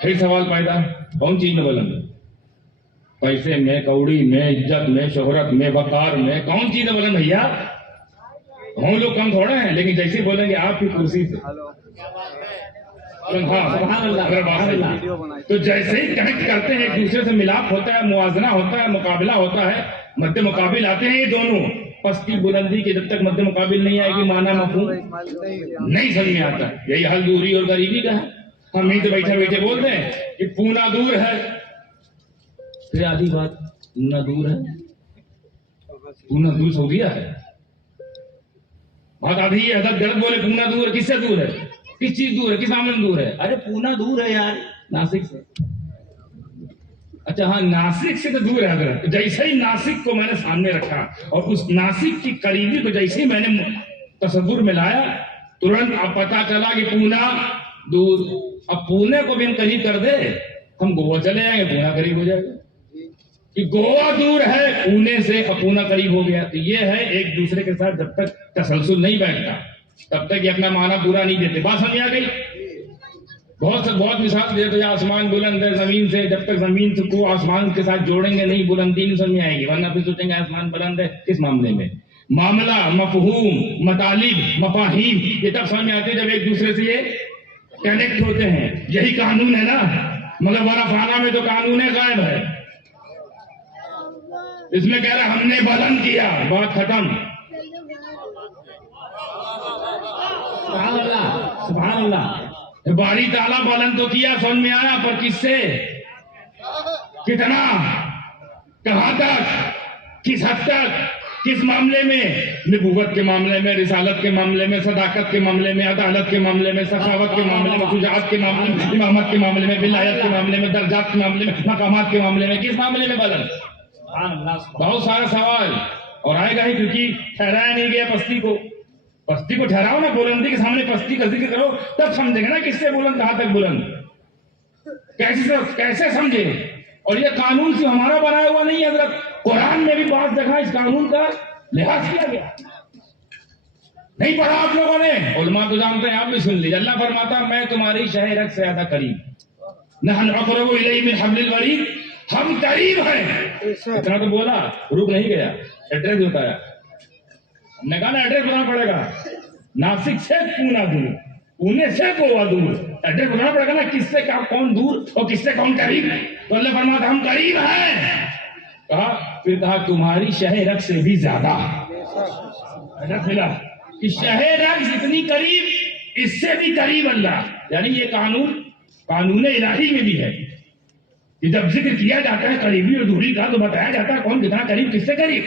پھر سوال پیدا، کون چیز میں بلند ہے؟ پیسے میں، کوڑی میں، عزت میں، شہرت میں، وقار میں، کون چیز میں بلند بھیا؟ ہم لوگ کم تھوڑے ہیں، لیکن جیسے بولیں گے آپ کی کرسی سے، تو جیسے ہی کنیکٹ کرتے ہیں، ایک دوسرے سے ملاپ ہوتا ہے، موازنہ ہوتا ہے، مقابلہ ہوتا ہے، مد مقابل آتے ہیں یہ دونوں، پستی بلندی کے جب تک مد مقابل نہیں آئے گی معنی مفہوم نہیں سمجھ میں آتا۔ یہی حل دوری اور غریبی کا ہے۔ ہم یہیں تو بیٹھے بیٹھے بولتے ہیں کہ پونا دور ہے، پھر آدھی بات پونا دور ہے، پونا دور ہو گیا ہے، بات آدھی ہے، حضرت غلط بولے، پونا دور ہے، کس سے دور ہے؟ کس چیز دور ہے؟ کس عمل دور ہے؟ ارے پونا دور ہے یار، ناسک سے۔ اچھا ہاں، ناسک سے تو دور ہے حضرت۔ جیسے ہی ناسک کو میں نے سامنے رکھا اور اس ناسک کی قریبی کو جیسے ہی میں نے تصور میں لایا، ترنت اب پتا چلا کہ پونا دور۔ اب پونے کو بھی ہم قریب کر دے، ہم گوا چلے جائیں گے، پونا قریب ہو جائے گا، کہ گوا دور ہے پونے سے، اب پونا قریب ہو گیا۔ تو یہ ہے ایک دوسرے کے ساتھ جب تک تسلسل نہیں بیٹھتا تب تک یہ اپنا معنی پورا نہیں دیتے۔ بات سمجھ آ گئی؟ بہت مثال دیتے ہیں، آسمان بلند ہے زمین سے، جب تک زمین کو آسمان کے ساتھ جوڑیں گے نہیں، بلندی نہیں سمجھ آئے گی، ورنہ پھر سوچیں گے آسمان بلند ہے، کس معاملے میں؟ معاملہ، مفہوم، مطالب، مفاہیم، یہ تب سمجھ میں آتے ہیں جب ایک دوسرے سے یہ کنیکٹ ہوتے ہیں۔ یہی قانون ہے نا، مطلب ورنہ فانا میں تو قانون ہے غائب ہے، اس میں کہہ رہا ہم نے بلند کیا، بات ختم۔ سبحان اللہ، سبحان اللہ۔ باری تعالیٰ بلند تو کیا، سمجھ میں آیا، پر کس سے، کتنا، کہاں تک، کس حد تک، کس معاملے میں؟ نبوت کے معاملے میں، رسالت کے معاملے میں، صداقت کے معاملے میں، عدالت کے معاملے میں، سخاوت کے معاملے میں، شجاعت کے معاملے میں، امامت کے معاملے میں، ولایت کے معاملے میں، درجات کے معاملے میں، مقامات کے معاملے میں، کس معاملے میں بلند؟ بہت سارا سوال، اور آئے گا ہی، کیونکہ ٹھہرایا نہیں گیا پستی کو۔ پستی کو ٹھہراؤ نا، بلندی کے سامنے پستی کا ذکر کرو، تب سمجھیں گے نا کس سے بلند، کہاں تک بلند، کیسے سمجھے۔ اور یہ قانون صرف ہمارا بنایا ہوا نہیں ہے حضرت، قرآن میں بھی بعض جگہ اس قانون کا لحاظ کیا گیا۔ نہیں پڑھا آپ لوگوں نے؟ علماء تو جانتے ہیں، آپ بھی سن لیجیے۔ اللہ فرماتا ہے میں تمہاری شہ رگ سے زیادہ قریب، نحن اقرب الیہ من حبل الورید، ہم قریب ہیں۔ اتنا تو بولا، رک نہیں گیا، ایڈریس بتایا۔ ہم نے کہا نا ایڈریس بتانا پڑے گا، ناسک سے پونا دور، پونے سے گوا دور، ایڈریس بتانا پڑے گا نا، کس سے کون دور اور کس سے کون قریب۔ تو اللہ فرماتا ہم قریب ہیں، کہا، پھر کہا تمہاری شہ رگ سے بھی زیادہ۔ ایڈریس ملا کہ شہ رگ اتنی قریب، اس سے بھی قریب اللہ، یعنی یہ قانون الہی میں بھی ہے کہ جب ذکر کیا جاتا ہے قریبی اور دوری کا تو بتایا جاتا ہے کون کتنا قریب، کس سے قریب.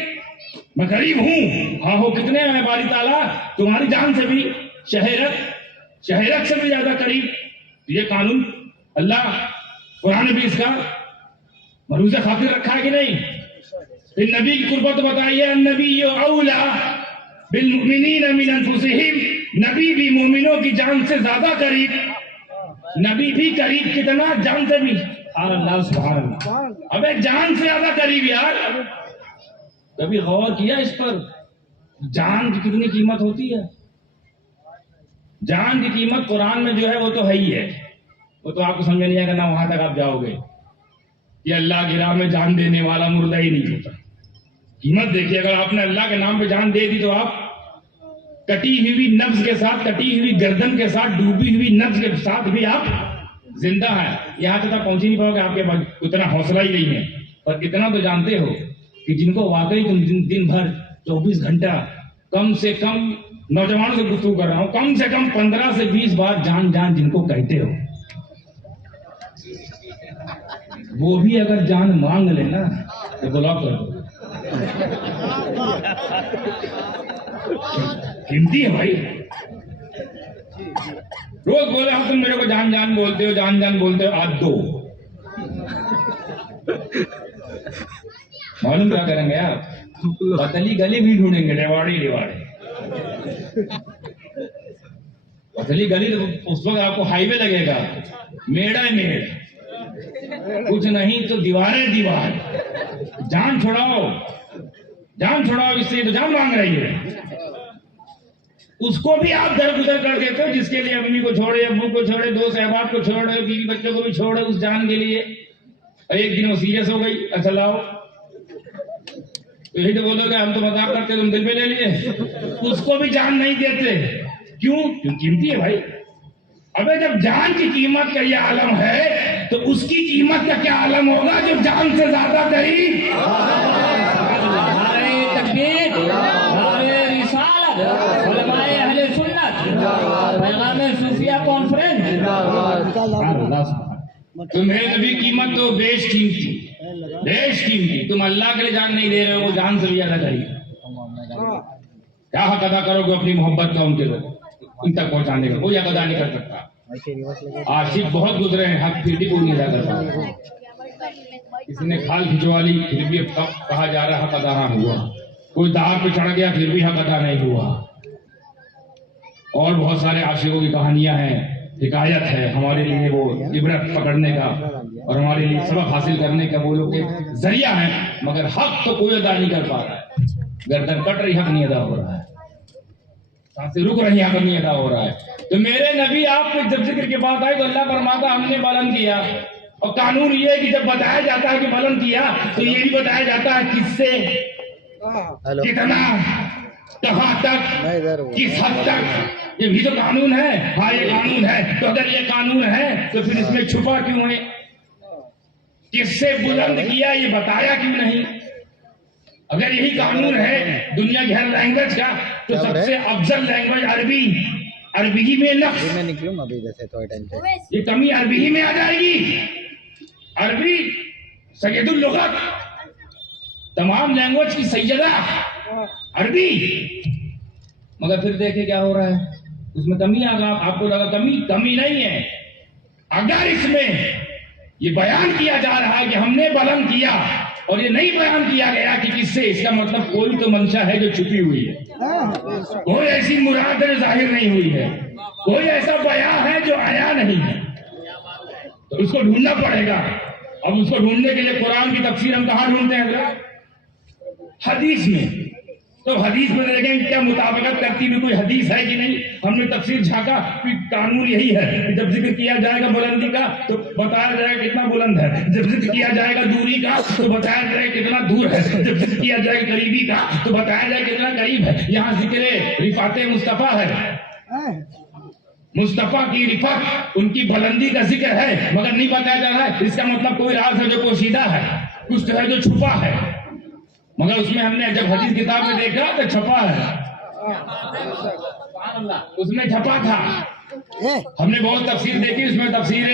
میں قریب ہوں، ہاں ہو کتنے ہیں باری تعالیٰ، تمہاری جان سے بھی، شہرت سے بھی زیادہ قریب. یہ قانون اللہ قرآن نے بھی اس کا مروز خاطر رکھا ہے کہ نہیں. پھر نبی کی قربت بتائیے، النبی اولا بالمؤمنین من انفسہم، نبی بھی مومنوں کی جان سے زیادہ قریب. نبی بھی قریب کتنا، جان سے بھی. سبحان اللہ سبحان اللہ. ابے جان سے زیادہ قریب یار. کبھی غور کیا اس پر، جان کی کتنی قیمت ہوتی ہے. جان کی قیمت قرآن میں جو ہے وہ تو ہے ہی ہے، وہ تو آپ کو سمجھ نہیں آئے گا نہ وہاں تک آپ جاؤ گے. یہ اللہ کی راہ میں جان دینے والا مردہ ہی نہیں ہوتا. قیمت دیکھیے، اگر آپ نے اللہ کے نام پہ جان دے دی تو آپ کٹی ہوئی نبض کے ساتھ، کٹی ہوئی گردن کے ساتھ، ڈوبی ہوئی نبض کے ساتھ بھی آپ زندہ ہیں. یہاں تک پہنچ ہی نہیں پاؤ گے، آپ کے پاس اتنا حوصلہ ہی نہیں ہے. پر اتنا تو جانتے ہو کہ جن کو واقعی تم دن بھر 24 گھنٹہ کم سے کم، نوجوانوں سے گفتگو کر رہا ہوں، کم سے کم 15 سے 20 بار جان جان جن کو کہتے ہو، وہ بھی اگر جان مانگ لے نا تو بلاک کر دو. قیمتی ہے بھائی. روز بولے ہم تم میرے کو جان جان بولتے ہو، جان جان بولتے ہو، آج دو. معلوم کیا کریں گے آپ، پتلی گلی بھی ڈھونڈیں گے، ریواڑی ریواڑی. پتلی گلی تو اس وقت آپ کو ہائی وے لگے گا، میڑ ہے میڑ، کچھ نہیں تو دیواریں دیوار. جان چھڑاؤ، جان چھڑاؤ، اس سے تو جان مانگ رہی ہے. اس کو بھی آپ درگزر کر دیتے ہو، جس کے لیے امی کو چھوڑے، ابو کو چھوڑے، دوست احباب کو چھوڑے، بیوی بچوں کو بھی چھوڑے اس جان کے لیے. ایک دن وہ سیریس ہو گئی، اچھا لاؤ، یہی تو بولو گے ہم تو مذاق کرتے تم دل پہ لے لیے. اس کو بھی جان نہیں دیتے. کیوں؟ قیمتی ہے بھائی. ابے جب جان کی قیمت کا یہ عالم ہے تو اس کی قیمت کا کیا عالم ہوگا جو جان سے زیادہ قریب. نعرہ تکبیر، نعرہ رسالت، علماء اہل سنت، پیغام صوفیہ کانفرنس. تمہیں نبی قیمت تو بیش قیمتی، بیش قیمتی. تم اللہ کے لیے جان نہیں دے رہے ہو، وہ جان سے بھی زیادہ قریب. کیا حق ادا کرو گے اپنی محبت کا ان کے لیے، ان تک پہنچانے کا؟ کوئی حق ادا نہیں کر سکتا. عاشق بہت گزرے ہیں، حق پھر بھی کوئی نہیں ادا کر سکتا. کسی نے کھال کھچوا لی پھر بھی کہا جا رہا حق ادا نہ ہوا. کوئی داغ پہ چڑھ گیا پھر بھی حق ادا نہیں ہوا. اور بہت سارے عاشقوں کی کہانیاں ہیں، حکایت ہے ہمارے لیے وہ عبرت پکڑنے کا اور ہمارے لیے سبق حاصل کرنے کا وہ لوگ کے ذریعہ ہیں. مگر حق تو کوئی ادا نہیں کر پا رہا ہے. گردن کٹ رہی، حق نہیں ادا ہو رہا ہے. سانسیں رک رہی، حق نہیں ادا ہو رہا ہے. تو میرے نبی آپ کو جب ذکر کی بات آئی تو اللہ فرماتا ہم نے بلند کیا. اور قانون یہ ہے کہ جب بتایا جاتا ہے کہ بلند کیا تو یہ بھی بتایا جاتا ہے کس سے، کتنا، کہاں تک، کس حد تک. یہ بھی تو قانون ہے. ہاں یہ قانون ہے. تو اگر یہ قانون ہے تو پھر اس میں چھپا کیوں ہے؟ کس سے بلند کیا یہ بتایا کیوں نہیں؟ اگر یہی قانون ہے دنیا کی ہر لینگویج کا تو سب سے افضل لینگویج عربی، عربی ہی میں نقص، یہ کمی عربی ہی میں آ جائے گی. عربی سید اللغت، تمام لینگویج کی سیدہ عربی. مگر پھر دیکھیں کیا ہو رہا ہے، اس میں کمی آگا. آپ کو لگا کمی نہیں ہے. اگر اس میں یہ بیان کیا جا رہا ہے کہ ہم نے بلند کیا اور یہ نہیں بیان کیا گیا کہ کس سے، اس کا مطلب کوئی تو منشا ہے جو چھپی ہوئی ہے، کوئی ایسی مراد جو ظاہر نہیں ہوئی ہے، کوئی ایسا بیان ہے جو آیا نہیں ہے. تو اس کو ڈھونڈنا پڑے گا. اب اس کو ڈھونڈنے کے لیے قرآن کی تفسیر ہم کہاں ڈھونڈتے ہیں؟ حدیث میں. تو حدیث میں دیکھیں کیا مطابقت کرتی ہوئی کوئی حدیث ہے کہ نہیں. ہم نے تفسیر جھانکا، قانون یہی ہے کہ جب ذکر کیا جائے گا بلندی کا تو بتایا جائے گا کتنا بلند ہے. جب ذکر کیا جائے گا دوری کا تو بتایا جائے گا کتنا دور ہے. جب ذکر کیا جائے گا قریبی کا تو بتایا جائے گا کتنا قریب ہے. یہاں ذکر رفعت مصطفیٰ ہے، مصطفیٰ کی رفعت، ان کی بلندی کا ذکر ہے، مگر نہیں بتایا جا رہا ہے. اس کا مطلب کوئی راز ہے جو پوشیدہ ہے، کچھ تو ہے جو چھپا ہے. مگر اس میں ہم نے جب حدیث کتاب میں دیکھا تو چھپا ہے، اس میں چھپا تھا. ہم نے بہت تفسیر دیکھی، اس میں تفسیر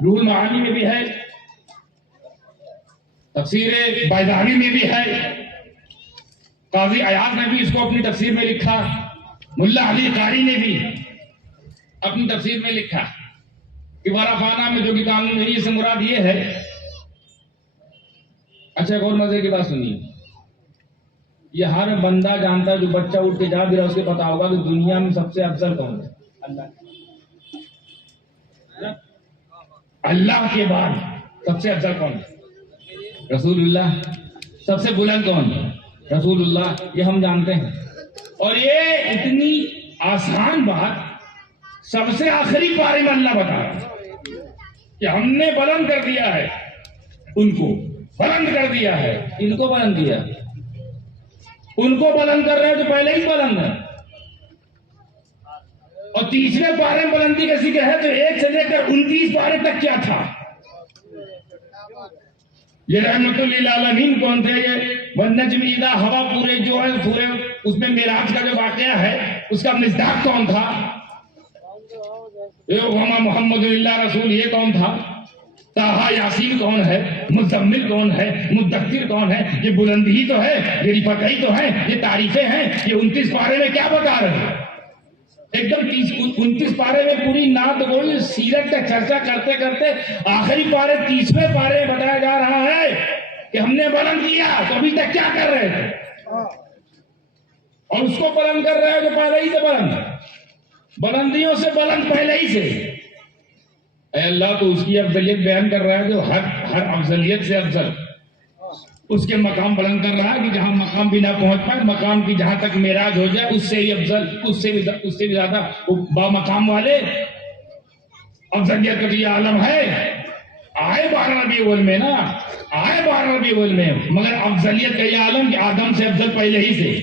روح المعانی میں بھی ہے، تفسیر بیضاوی میں بھی ہے، قاضی عیاض نے بھی اس کو اپنی تفسیر میں لکھا، ملا علی قاری نے بھی اپنی تفسیر میں لکھا کہ ورفعنا میں جو کہ قانون نبی سے مراد یہ ہے۔ اچھا ایک اور مزے کی بات سنیے، یہ ہر بندہ جانتا ہے، جو بچہ اٹھ کے جا بھی رہا اس کو پتا ہوگا کہ دنیا میں سب سے افضل کون ہے؟ اللہ کے بعد سب سے افضل کون ہے؟ رسول اللہ۔ سب سے بلند کون ہے؟ رسول اللہ۔ یہ ہم جانتے ہیں، اور یہ اتنی آسان بات سب سے آخری پارے میں اللہ بتا رہا ہے کہ ہم نے بلند کر دیا ہے، ان کو بلند کر دیا ہے، ان کو بلند کیا، ان کو بلند کر رہے ہیں جو پہلے ہی بلند ہے۔ اور تیسرے پارے میں بلندی کا ذکر ہے تو 1 سے لے کر 29 پارے تک کیا تھا؟ یہ رحمت للعالمین کون تھے؟ یہ والنجم اذا ہوا، پورے جو ہے پورے اس میں معراج کا جو واقعہ ہے اس کا مصداق کون تھا؟ وما محمد اللہ رسول، یہ کون تھا؟ طٰہٰ یاسین کون ہے؟ مزمل کون ہے؟ مدثر کون ہے؟ یہ بلندی ہی تو ہے، یہ رفعت ہی تو ہے، یہ تعریفیں ہیں۔ یہ 29 پارے میں کیا بتا رہے ہیں؟ ایک دم 29 پارے میں پوری نعت گوئی سیرت کا چرچا کرتے کرتے آخری پارے 30ویں پارے میں بتایا جا رہا ہے کہ ہم نے بلند کیا، تو ابھی تک کیا کر رہے تھے؟ اور اس کو بلند کر رہے ہیں جو پہلے ہی سے بلند ہے، بلندیوں سے بلند پہلے ہی سے۔ اے اللہ تو اس کی افضلیت بیان کر رہا ہے جو ہر افضلیت سے افضل، اس کے مقام بلند کر رہا ہے کہ جہاں مقام بھی نہ پہنچ پائے، مقام کی جہاں تک معراج ہو جائے اس سے ہی افضل، اس سے بھی زیادہ با مقام والے افضلیت کا یہ عالم ہے۔ آئے 12 ربیع الاول میں نا، آئے 12 ربیع الاول میں، مگر افضلیت کا یہ عالم کہ آدم سے افضل پہلے ہی سے،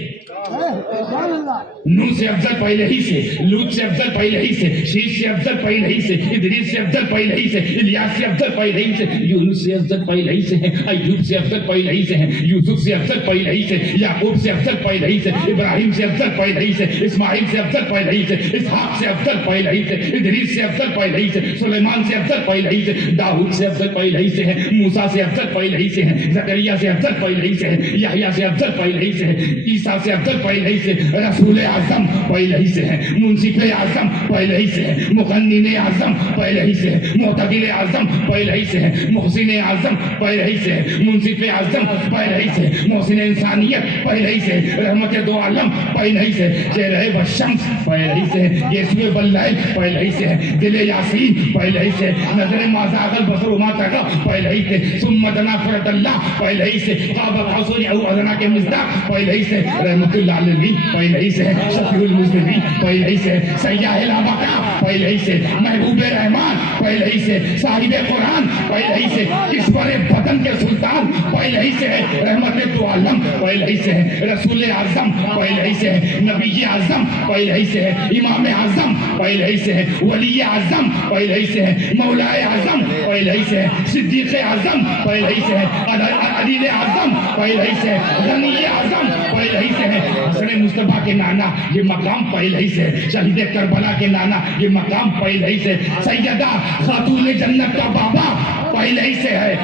نوح سے افضل پہلے ہی سے، لوط سے افضل پہلے ہی سے، شیش سے افضل پہلے ہی سے، ادریس سے افضل پہلے ہی سے، الیاس سے افضل پہلے ہی سے، یونس سے افضل پہلے ہی سے ہیں، ایوب سے افضل پہلے ہی سے ہیں، یوسف سے افضل پہلے ہی سے، یعقوب سے افضل پہلے ہی سے، ابراہیم سے افضل پہلے ہی سے، اسماعیل سے افضل پہلے ہی سے، اسحاق سے افضل پہلے ہی سے، ادریس سے افضل پہلے ہی سے، سلیمان سے افضل پہلے ہی سے، داؤد سے افضل پہلے ہی سے ہیں، موسیٰ سے افضل پہلے ہی سے ہیں، زکریا سے افضل پہلے ہی سے ہیں، یحییٰ سے افضل پہلے ہی سے ہیں، عیسیٰ سے افضل پہلے ہی سے، رسول اعظم پہلے ہی سے ہیں، منصف اعظم پہلے ہی سے ہیں، مقنن اعظم پہلے ہی سے ہیں، معتدل اعظم پہلے ہی سے ہیں، محسن اعظم پہلے ہی سے ہیں، منصف اعظم پہلے ہی سے ہیں، محسن انسانیت پہلے ہی سے ہیں، رحمت دو عالم پہلے ہی سے ہیں، چہرہ والشمس پہلے ہی سے ہیں، یسوع واللیل پہلے ہی سے ہیں، دل یاسین پہلے ہی سے، نظر ما زاغ البصر وما طغى پہلے ہی سے، ثم دنا فرد اللہ پہلے ہی سے، قاب قوسین او ادنی کے مصداق پہلے ہی سے، رحمت للعالمین پہلے ہی سے، شفیع المذنبین پہلے ہی سے، سیاح الابقاء پہلے ہی سے، محبوب رحمان پہلے ہی سے، صاحب قرآن پہلے ہی سے، کشور بدن کے سلطان پہلے ہی سے ہے، رحمت دو عالم پہلے ہی سے ہے، رسول اعظم پہلے ہی سے ہے، نبی اعظم پہلے ہی سے ہے، امام اعظم پہلے ہی سے ہے، ولی اعظم پہلے ہی سے ہے، مولا اعظم پہلے ہی سے ہے، صدیق اعظم پہلے ہی سے ہے، علیل اعظم پہلے ہی سے ہے، غنی اعظم پہلے ہی سے ہے، حسن مصطفیٰ کے نانا یہ مقام پہلے ہی سے، شہید کربلا کے نانا یہ مقام پہلے ہی سے، سیدہ خاتون جنت کا بابا پہلے ہی سے ہے،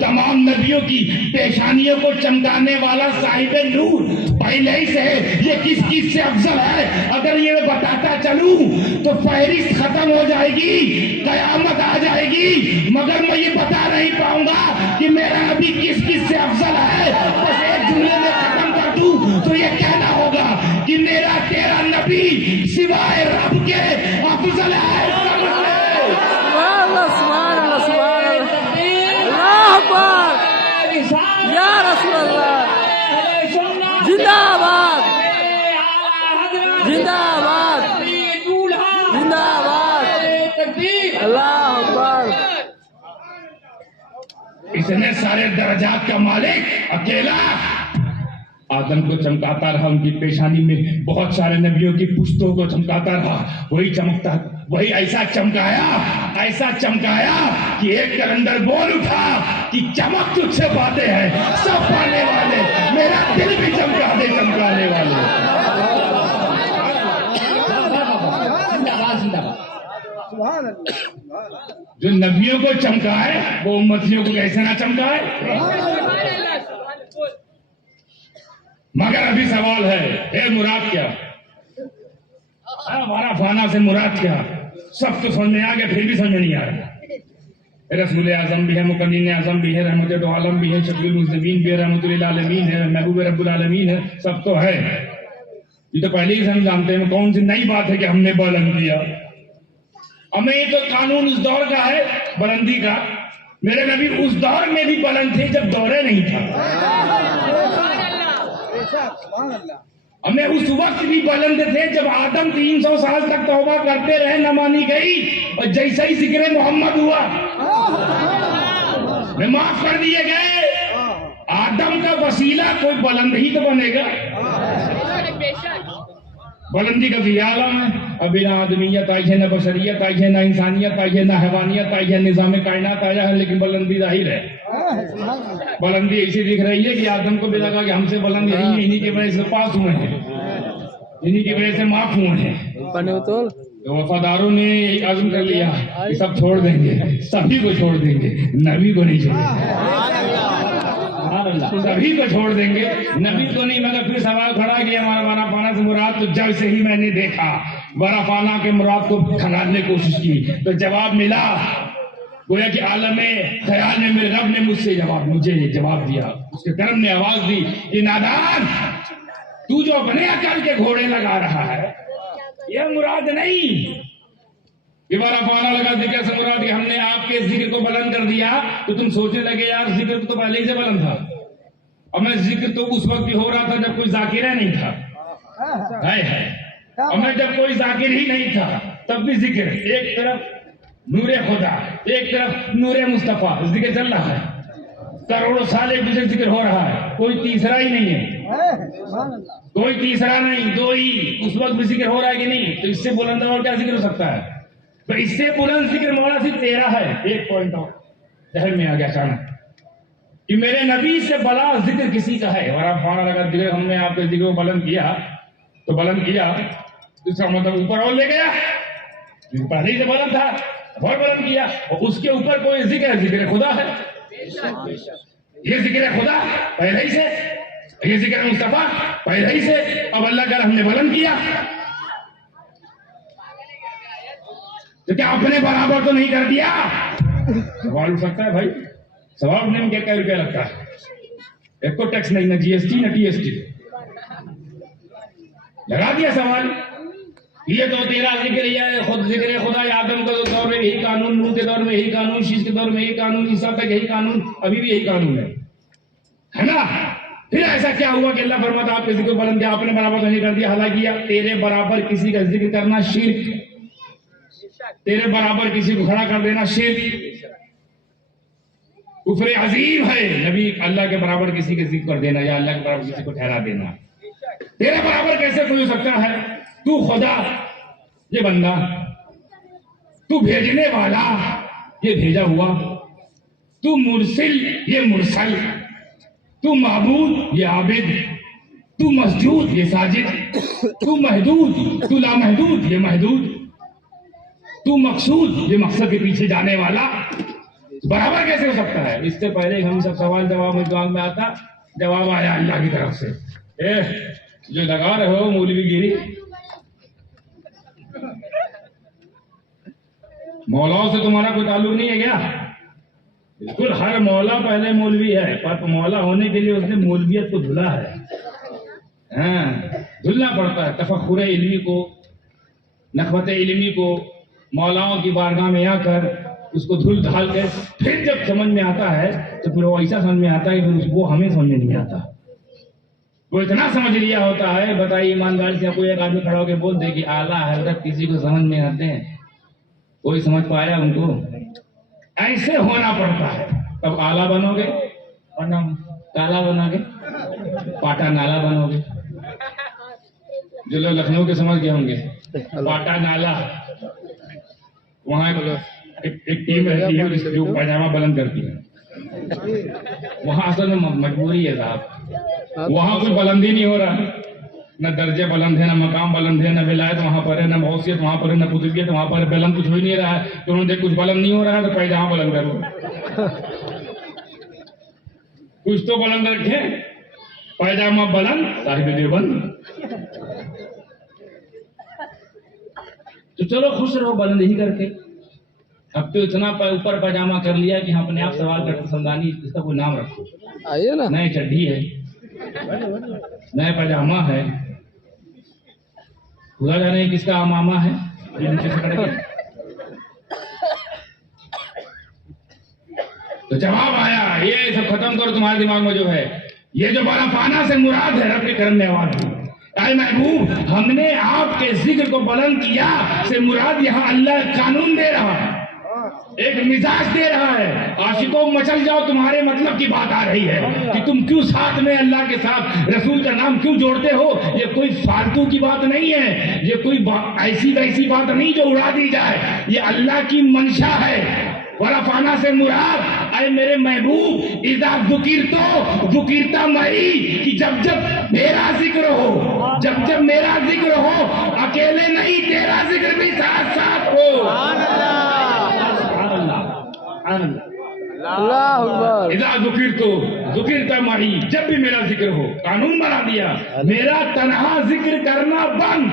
تمام نبیوں کی پیشانیوں کو چمکانے والا صاحب نور پہلے ہی سے ہے۔ یہ کس کس سے افضل ہے اگر یہ بتاتا چلوں تو فہرست ختم ہو جائے گی، قیامت آ جائے گی، مگر میں یہ بتا نہیں پاؤں گا کہ میرا نبی کس کس سے افضل ہے۔ بس ایک جملے میں ختم کر دوں تو یہ کہنا ہوگا کہ میرا تیرا نبی سوائے رب کے افضل ہے۔ یا رسول اللہ، زندہ آباد، زندہ آباد، زندہ آباد، اللہ اکبر۔ اتنے سارے درجات کا مالک اکیلا آدم کو چمکاتا رہا، ان کی پیشانی میں بہت سارے نبیوں کی پشتوں کو چمکاتا رہا، وہی چمکتا، وہی ایسا چمکایا کہ ایک کلندر بول اٹھا کہ چمک تجھ سے باتیں ہیں سب پانے والے، میرا دل بھی چمکا دے چمکانے والے۔ سبحان اللہ۔ جو نبیوں کو چمکا ہے وہ امتیوں کو کیسے نہ چمکا ہے. مگر ابھی سوال ہے مراد کیا؟ ہمارا فانا سے مراد کیا؟ سب تو سمجھ میں آ گیا، پھر بھی سمجھ میں نہیں آ رہا. رسول اعظم بھی ہے، مقنن اعظم بھی ہے، رحمت عالم بھی ہے، شفیع المذنبین بھی ہے، رحمت للعالمین ہے، محبوب رب العالمین ہے، سب تو ہے. یہ تو پہلے ہی ہم جانتے ہیں کون سی نئی بات ہے کہ ہم نے بلند کیا. ہمیں یہ تو قانون اس دور کا ہے بلندی کا. میرے نبی اس دور میں بھی بلند تھے جب دورے نہیں تھا. ہمیں اس وقت بھی بلند تھے جب آدم 300 سال تک توبہ کرتے رہے، نہ مانی گئی، اور جیسا ہی ذکر محمد ہوا میں معاف کر دیے گئے. آدم کا وسیلہ کوئی بلند ہی تو بنے گا. بلندی کا بھی عالم ہے. ابھی نہ آدمیت آئی ہے، نہ بشریت آئی ہے، نہ انسانیت آئی ہے، نہ حیوانیت آئی ہے، نظام کائنات آیا ہے، لیکن بلندی ظاہر ہے. بلندی ایسی دکھ رہی ہے کہ آدم کو بھی لگا کہ ہم سے بلند یہی ہے، انہی کی وجہ سے پاس ہوئے ہیں، انہی کی وجہ سے معاف ہوئے ہیں. تو وفاداروں نے ایک عزم کر لیا کہ سب چھوڑ دیں گے، سبھی کو چھوڑ دیں گے، نبی کو نہیں چھوڑیں گے. سبھی کو چھوڑ دیں گے، نبی کو نہیں. مگر پھر سوال کھڑا کیا ہمارا وارا پانا سے مراد تو جب سے ہی میں نے دیکھا وارا پانا کے مراد کو کھنگالنے کی کوشش کی تو جواب ملا. گویا کہ عالم خیال میں میرے رب نے مجھے جواب دیا. اس کے کرم نے آواز دی کہ نادان، تو جو اپنے عقل کے گھوڑے لگا رہا ہے یہ مراد نہیں. یہ بارہ پانا لگا ذکر سے مراد کہ ہم نے آپ کے ذکر کو بلند کر دیا تو تم سوچنے لگے یار ذکر تو پہلے ہی سے بلند تھا. اور میں ذکر تو اس وقت بھی ہو رہا تھا جب کوئی ذاکرہ نہیں تھا. اور میں جب کوئی ذاکر ہی نہیں تھا تب بھی ذکر. ایک طرف نور خدا، ایک طرف نور مصطفیٰ، ذکر چل رہا ہے. کروڑوں سال ایک دوسرے ذکر ہو رہا ہے، کوئی تیسرا ہی نہیں ہے، کوئی تیسرا نہیں، دو ہی. اس وقت بھی ذکر ہو رہا ہے کہ نہیں؟ تو اس سے بلند اور کیا ذکر ہو سکتا ہے؟ تو اس سے بلند ذکر مولا صرف تیرا ہے. ایک پوائنٹ اور ذہن میں آ گیا اچانک کہ میرے نبی سے بڑا ذکر کسی کا ہے. اور آپ فانا لگا ذکر ہم نے آپ کے ذکر کو بلند کیا تو بلند کیا اس کا مطلب اوپر اور لے گیا. پہلے ہی سے بلند تھا اور بلند کیا. اور اس کے اوپر کوئی ذکر خدا ہے. یہ ذکر خدا پہلے ہی سے، یہ ذکر مصطفیٰ پہلے ہی سے. اب اللہ کا ہم نے بلند کیا تو کیا اپنے برابر تو نہیں کر دیا؟ سوال اٹھ سکتا ہے بھائی. سوال اٹھنے میں کیا روپیہ لگتا ہے؟ ایک کو ٹیکس نہیں، نہ جی ایس ٹی نہ ٹی ایس ٹی. لگا دیا سوال. یہ تو تیرا ذکر ہے، خود ذکر خدا. آدم کے دور میں یہی قانون، نوح کے دور میں یہی قانون، شیش کے دور میں یہی قانون، عیسیٰ تک یہی قانون، ابھی بھی یہی قانون ہے نا. پھر ایسا کیا ہوا کہ اللہ فرماتا آپ کے ذکر بلند کیا، آپ نے برابر تو نہیں کر دیا. حالانکہ تیرے برابر کسی کا ذکر کرنا شرک، تیرے برابر کسی کو کھڑا کر دینا شرک، کفر عظیم ہے. نبی اللہ کے برابر کسی کے ذکر کر دینا یا اللہ کے برابر کسی کو ٹھہرا دینا. تیرے برابر کیسے کوئی ہو سکتا ہے؟ تو خدا، یہ بندہ. تو بھیجنے والا، یہ بھیجا ہوا. تو مرسل، یہ مرسل. تو معبود، یہ عابد. تو مسجود، یہ ساجد. تو محدود، تو لامحدود، یہ محدود. تو مقصود، یہ مقصد کے پیچھے جانے والا. برابر کیسے ہو سکتا ہے؟ اس سے پہلے ہم سب سوال جواب میں دماغ میں آتا، جواب آیا اللہ کی طرف سے. جو لگا رہے ہو مولوی گیری، مولاؤں سے تمہارا کوئی تعلق نہیں ہے کیا؟ بالکل ہر مولا پہلے مولوی ہے، پر مولا ہونے کے لیے اس نے مولویت کو دھلا ہے. دھلنا پڑتا ہے. تفخر علمی کو، نخوت علمی کو مولاؤں کی بارگاہ میں آ کر اس کو دھل ڈھال کے پھر جب سمجھ میں آتا ہے تو پھر وہ ایسا سمجھ میں آتا ہے کہ وہ ہمیں سمجھ میں نہیں آتا. وہ اتنا سمجھ لیا ہوتا ہے. بتائیے ایمانداری سے کوئی ایک آدمی کھڑا ہو کے بول دے کہ اعلیٰ حضرت کسی کو سمجھ میں آتے ہیں، کوئی سمجھ پایا ان کو؟ ایسے ہونا پڑتا ہے تب اعلیٰ بنو گے، ورنہ کالا بنو گے، پاٹا نالا بنو گے. جو لوگ لکھنؤ کے سمجھ گئے ہوں گے، پاٹا نالا، وہاں ایک ٹیم رہتی ہے جو پائجامہ بلند کرتی ہے. وہاں اصل میں مجبوری ہے صاحب، وہاں کوئی بلندی نہیں ہو رہا. نہ درجے بلند ہے، نہ مقام بلند ہے، نہ ولایت وہاں پر ہے، نہ موصیت وہاں پر ہے، نہ قطبیت وہاں پر ہے، بلند کچھ ہو ہی نہیں رہا ہے. تو انہوں نے کچھ بلند نہیں ہو رہا ہے تو پیجامہ بلند کرو. کچھ تو بلند رکھے، پیجامہ بلند، صاحب دیوبند. تو چلو خوش رہو بلند ہی کر کے. اب تو اتنا اوپر پاجامہ کر لیا کہ ہم اپنے آپ سوال کرتے سمدانی اس کا کوئی نام رکھو. آئیے نا. نئے چڈی ہے، نئے پاجامہ ہے، خدا جانے کس کا امامہ ہے. تو جواب آیا، یہ سب ختم کرو تمہارے دماغ میں جو ہے. یہ جو بڑا پانا سے مراد ہے رب کے کرم میں آواز. اے محبوب، ہم نے آپ کے ذکر کو بلند کیا سے مراد یہاں اللہ قانون دے رہا ہے، ایک مزاج دے رہا ہے. عاشقوں مچل جاؤ، تمہارے مطلب کی بات آ رہی ہے کہ تم کیوں ساتھ میں اللہ کے ساتھ رسول کا نام کیوں جوڑتے ہو. یہ کوئی فالتو کی بات نہیں ہے، یہ کوئی ایسی ویسی بات نہیں جو اڑا دی جائے. یہ اللہ کی منشا ہے. ورفعنا سے مراد اے میرے محبوب اذا ذکرتا معی، کہ جب جب میرا ذکر ہو، جب جب میرا ذکر ہو، اکیلے نہیں، تیرا ذکر بھی ساتھ ساتھ ہو. اللہ اکبر. اذا ذکرتا معی، جب بھی میرا ذکر ہو. قانون بنا دیا، میرا تنہا ذکر کرنا بند.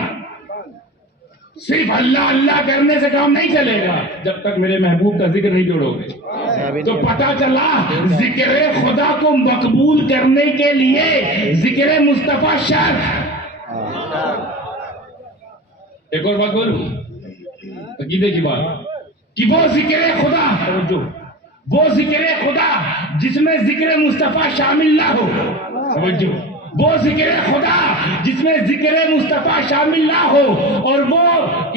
صرف اللہ اللہ کرنے سے کام نہیں چلے گا جب تک میرے محبوب کا ذکر نہیں جوڑو گے. تو پتا چلا ذکر خدا کو مقبول کرنے کے لیے ذکر مصطفیٰ شرط. ایک اور بات بولوں، عقیدے کی بات، کہ وہ ذکر خدا، وہ ذکر خدا جس میں ذکر مصطفیٰ شامل نہ ہو. توجہ، وہ ذکر خدا جس میں ذکر مصطفیٰ شامل نہ ہو، اور وہ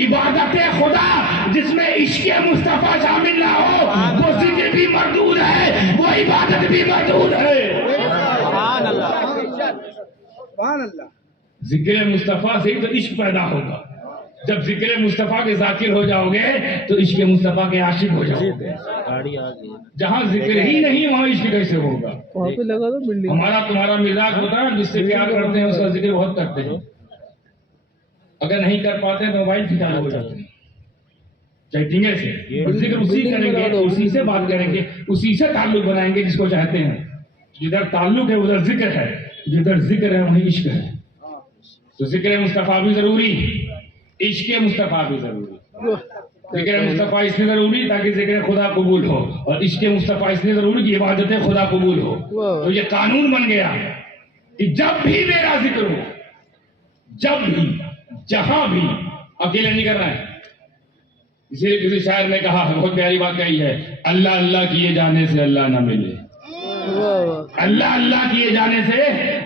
عبادت خدا جس میں عشق مصطفیٰ شامل نہ ہو، وہ ذکر بھی مردود ہے، وہ عبادت بھی مردود ہے. سبحان اللہ. ذکر مصطفیٰ سے ہی تو عشق پیدا ہوگا. جب ذکر مصطفیٰ کے ذاکر ہو جاؤ گے تو عشق مصطفیٰ کے عاشق ہو جاؤ گے. جہاں ذکر ہی نہیں وہاں عشق کیسے ہوگا. وہاں پہ لگا دو بلڈنگ. ہمارا تمہارا مزاج ہوتا ہے، جس سے پیار کرتے ہیں اس کا ذکر بہت کرتے ہیں. اگر نہیں کر پاتے تو موبائل سے چالو ہو جاتے ہیں چیٹنگیں سے، اور ذکر اسی کریں گے، اسی سے بات کریں گے، اسی سے تعلق بنائیں گے جس کو چاہتے ہیں. جدھر تعلق ہے ادھر ذکر ہے، جدھر ذکر ہے وہیں عشق ہے. تو ذکر مصطفیٰ بھی ضروری، عشق مصطفیٰ بھی ضروری. ذکر مصطفیٰ اس لیے ضروری تاکہ ذکر خدا قبول ہو، اور عشق مصطفیٰ اس لیے ضروری کہ عبادت خدا قبول ہو. تو یہ قانون بن گیا کہ جب بھی میرا ذکر ہو، جب بھی، جہاں بھی، اکیلے نہیں کر رہا ہے. اسی لیے کسی شاعر نے کہا، بہت پیاری بات کہی ہے، اللہ اللہ کیے جانے سے اللہ نہ ملے. اللہ اللہ کیے جانے سے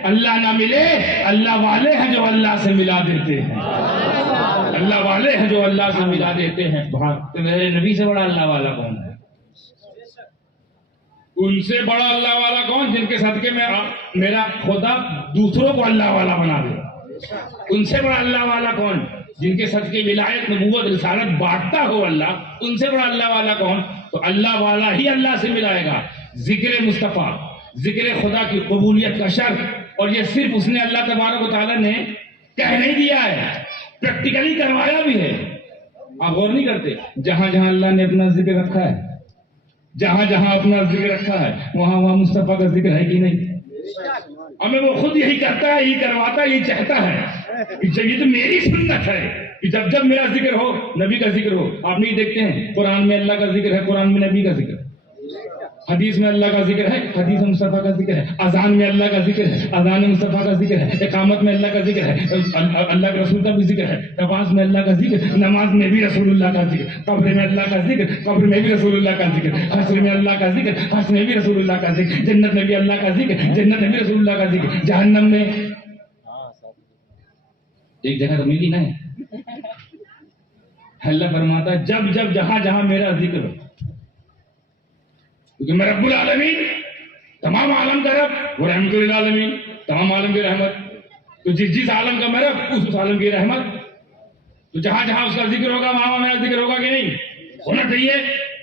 اللہ نہ ملے. اللہ والے ہیں جو اللہ سے ملا دیتے ہیں، اللہ والے ہیں جو اللہ سے ملا دیتے ہیں. تو میرے نبی سے بڑا اللہ والا کون ہے؟ ان سے بڑا اللہ والا کون؟ جن کے صدقے میں میرا خدا دوسروں کو اللہ والا بنا دے. ان سے بڑا اللہ والا کون؟ جن کے صدقے ولایت، نبوت، رسالت بانٹتا ہو اللہ. ان سے بڑا اللہ والا کون؟ تو اللہ والا ہی اللہ سے ملائے گا. ذکر مصطفیٰ، ذکر خدا کی قبولیت کا شرط. اور یہ صرف اس نے اللہ تبارک و تعالیٰ نے کہہ نہیں دیا ہے، پریکٹیکلی کروایا بھی ہے. آپ غور نہیں کرتے، جہاں جہاں اللہ نے اپنا ذکر رکھا ہے، جہاں جہاں اپنا ذکر رکھا ہے وہاں وہاں مصطفیٰ کا ذکر ہے کہ نہیں؟ ہمیں وہ خود یہی کرتا ہے، یہی کرواتا ہے، یہی چاہتا ہے کہ یہ تو میری سنت ہے کہ جب جب میرا ذکر ہو، نبی کا ذکر ہو. آپ نہیں دیکھتے ہیں قرآن میں اللہ کا ذکر ہے، قرآن میں نبی کا ذکر ہے. حدیث میں اللہ کا ذکر ہے، حدیث میں مصطفیٰ کا ذکر ہے. اذان میں اللہ کا ذکر ہے، اذان میں مصطفیٰ کا ذکر ہے. اقامت میں اللہ کا ذکر ہے، اللہ کے رسول کا بھی ذکر ہے. نماز میں اللہ کا ذکر، نماز میں بھی رسول اللہ کا ذکر. قبر میں اللہ کا ذکر، قبر میں بھی رسول اللہ کا ذکر. حشر میں اللہ کا ذکر، حشر میں بھی رسول اللہ کا ذکر. جنت میں بھی اللہ کا ذکر، جنت میں بھی رسول اللہ کا ذکر. جہنم میں ایک جگہ تو ملی نا. اللہ فرماتا جب جب جہاں جہاں میرا ذکر ہو، کیونکہ میں رب العالمین، تمام عالم کا رب، وہ رحمت للعالمین، تمام عالم کی رحمت. تو جس عالم کا میں رب، اس عالم کی رحمت. تو جہاں جہاں اس کا ذکر ہوگا وہاں میرا ذکر ہوگا کہ نہیں؟ ہونا چاہیے.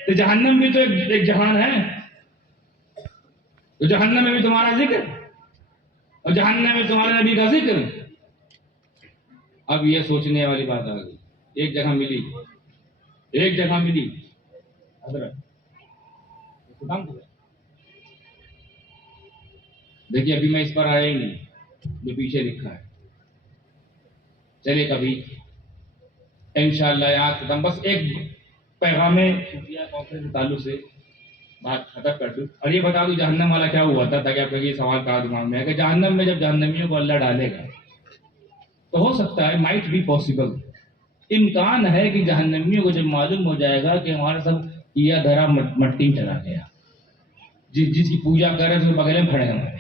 تو جہنم بھی تو ایک جہان ہے. تو جہنم میں بھی تمہارا ذکر، اور جہنم میں تمہارے نبی کا ذکر. اب یہ سوچنے والی بات آ گئی، ایک جگہ ملی حضرت ختم ہو گیا۔ دیکھیے ابھی میں اس پر آیا ہی نہیں جو پیچھے لکھا ہے، چلے کبھی انشاءاللہ یہاں ختم۔ بس ایک پیغام صوفیہ کانفرنس کے تعلق سے بات ختم کر دوں، اور یہ بتا دوں جہنم والا کیا ہوا تھا، تاکہ آپ کو یہ سوال کا دماغ میں ہے کہ جہنم میں جب جہنمیوں کو اللہ ڈالے گا تو ہو سکتا ہے مائٹ بی پاسبل، امکان ہے کہ جہنمیوں کو جب معلوم ہو جائے گا کہ ہمارا سب کیا دھرا مٹی میں چلا گیا، جس کی پوجا کر رہے تھے وہ بغل میں کھڑے ہیں،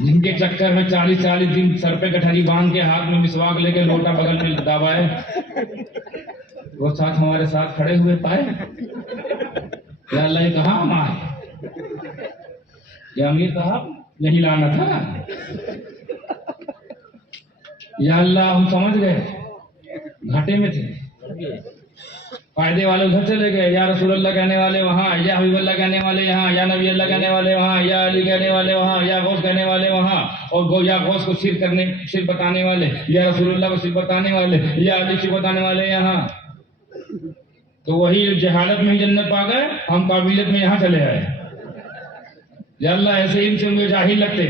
جن کے چکر میں 40 دن سر پہ گٹھری باندھ کے ہاتھ میں مسواک لے کے لوٹا بغل میں دبائے، وہ ساتھ ہمارے ساتھ کھڑے ہوئے پائے یا اللہ یہ کہاں ہم آئے، یا امیر صاحب یہی لانا تھا، یا اللہ ہم سمجھ گئے گھاٹے میں تھے، فائدے والے ادھر چلے گئے، یا رسول اللہ کہنے والے وہاں، یا حبیب اللہ کہنے والے یہاں، یا نبی اللہ کہنے والے وہاں، یا علی کہنے والے وہاں، یا غوث کہنے والے وہاں، اور یا غوث کو شرک بتانے والے، یا رسول اللہ کو شرک بتانے والے، یا علی شرک بتانے والے یہاں۔ تو وہی جہالت میں ہی جنت پا گئے، ہم قابلیت میں یہاں چلے آئے، یا اللہ ایسے ان سے مجھے جاہل لگتے،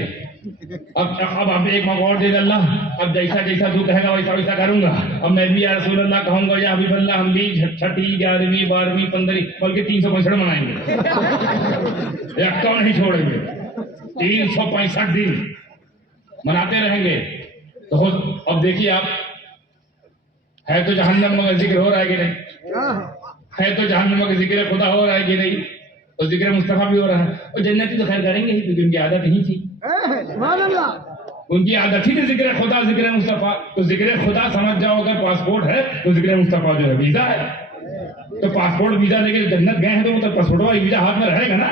اب ایک موقع اور دے دے اللہ، اب جیسا تو کہے گا ویسا کروں گا، اب میں بھی یا رسول اللہ کہوں گا، یا حبیب اللہ، ہم بھی 6ٹھی 11ویں 12ویں 15ویں بلکہ 365 منائیں گے، ایک نہیں چھوڑیں گے، 365 دن مناتے رہیں گے۔ تو اب دیکھیے آپ، ہے تو جہنم مگر ذکر ہو رہا ہے کہ نہیں، ہے تو جہنم مگر ذکر خدا ہو رہا ہے کہ نہیں، اور ذکر مصطفیٰ بھی ہو رہا ہے، اور جنتی تو خیر کریں گے ہی کیونکہ ان کی عادت ہی تھی، ان کی عادت ہی تھی ذکر خدا ذکر مصطفیٰ، تو ذکر خدا سمجھ جاؤ اگر پاسپورٹ ہے تو ذکر مصطفیٰ جو ہے ویزا ہے، تو پاسپورٹ ویزا لے کے جنت گئے ہیں تو مطلب پاسپورٹ والا ویزا ہاتھ میں رہے گا نا،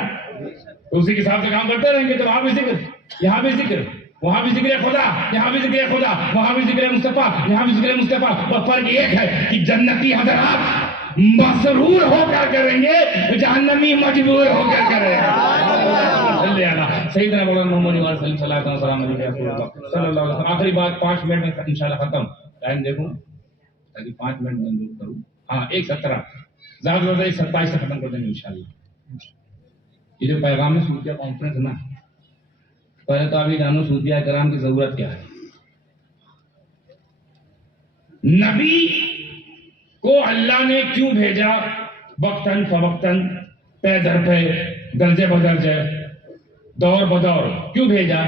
تو اسی کے حساب سے کام کرتے رہیں گے۔ تو وہاں بھی ذکر، یہاں بھی ذکر، وہاں بھی ذکر خدا، یہاں بھی ذکر خدا، وہاں بھی ذکر مصطفیٰ، یہاں بھی ذکر مصطفیٰ، اور فرق ایک ہے کہ جنتی حضرات مسرور ہو کر کریں گے، جہنمی مجبور ہو کر کریں گے۔ سیدنا مولانا محمد علیہ وسلم صلی اللہ علیہ وسلم۔ آخری بات 5 منٹ میں انشاءاللہ ختم، ٹائم دیکھوں تاکہ 5 منٹ میں کروں، ہاں 1:17 زیادہ سے زیادہ 1:27 سے ختم کر دیں گے انشاءاللہ۔ یہ جو پیغام صوفیہ کانفرنس ہے نا، پہلے تو ابھی جانو صوفیہ کرام کی ضرورت کیا ہے۔ نبی کو اللہ نے کیوں بھیجا، وقتاً فوقتاً، پے در پہ، درجے بدرجے، دور بدور کیوں بھیجا؟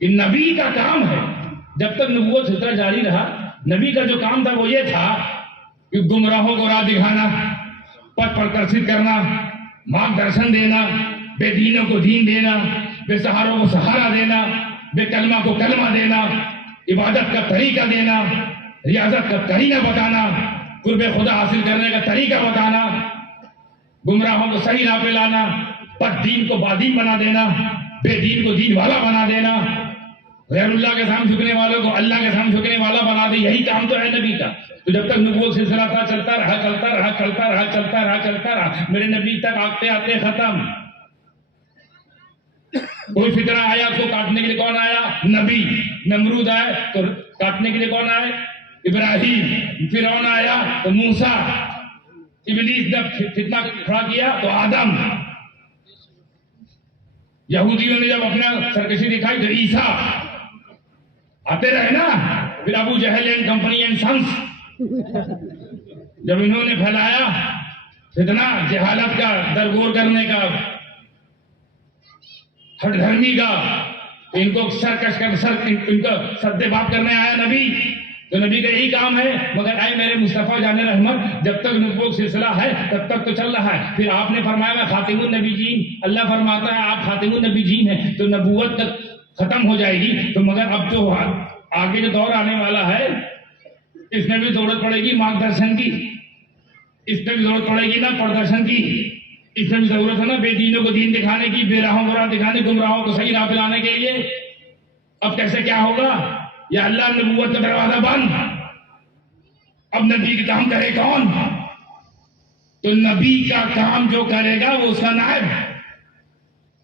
کہ نبی کا کام ہے، جب تک نبوت سلسلہ جاری رہا، نبی کا جو کام تھا وہ یہ تھا کہ گمراہوں کو راہ دکھانا، پتھ پرکشت کرنا، مارگ درشن دینا، بے دینوں کو دین دینا، بے سہاروں کو سہارا دینا، بے کلمہ کو کلمہ دینا، عبادت کا طریقہ دینا، ریاضت کا قرینہ بتانا، قرب خدا حاصل کرنے کا طریقہ بتانا، گمراہوں کو صحیح راہ پہ لانا، بد دین کو بادین بنا دینا، بے دین کو دین والا بنا دینا، غیر اللہ کے سامنے جھکنے والوں کو اللہ کے سامنے جھکنے والا بنا دے، یہی کام تو ہے نبی کا۔ تو جب تک نبوت سلسلہ تھا چلتا رہا، میرے نبی تک آتے آتے ختم۔ کوئی فتنہ آیا تو کاٹنے کے لیے کون آیا؟ نبی۔ نمرود آئے تو کاٹنے کے لیے کون آئے؟ ابراہیم۔ فرعون آیا تو موسیٰ۔ ابلیس نے فتنہ کھڑا کیا تو آدم۔ یہودیوں نے جب اپنا سرکشی دکھائی تو عیسیٰ۔ آتے رہے نا، پھر ابو جہل اینڈ کمپنی اینڈ سنس، جب انہوں نے پھیلایا فتنہ جہالت کا، درگور کرنے کا، ہٹ دھرمی کا، ان کو سرکش کر ان کا سد باب کرنے آیا نبی۔ تو نبی کا یہی کام ہے، مگر اے میرے مصطفیٰ جان رحمت، جب تک نبوت سلسلہ ہے تب تک تو چل رہا ہے۔ پھر آپ نے فرمایا میں خاتم النبی جین، اللہ فرماتا ہے آپ خاتم النبی جین ہیں، تو نبوت تک ختم ہو جائے گی۔ تو مگر اب جو آگے جو دور آنے والا ہے، اس میں بھی ضرورت پڑے گی مارگ درشن کی، اس میں بھی ضرورت پڑے گی نا پردرشن کی، اس میں بھی ضرورت ہے نا بے دینوں کو دین دکھانے کی، بے راہوں کو راہ دکھانے، گمراہوں کو صحیح راہ پہ لانے کے لیے۔ اب کیسے کیا ہوگا؟ یا اللہ نبوت کا دروازہ بند، اب نبی کا کام کرے کون؟ تو نبی کا کام جو کرے گا وہ اس کا نائب،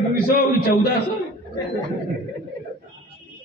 200, 1400,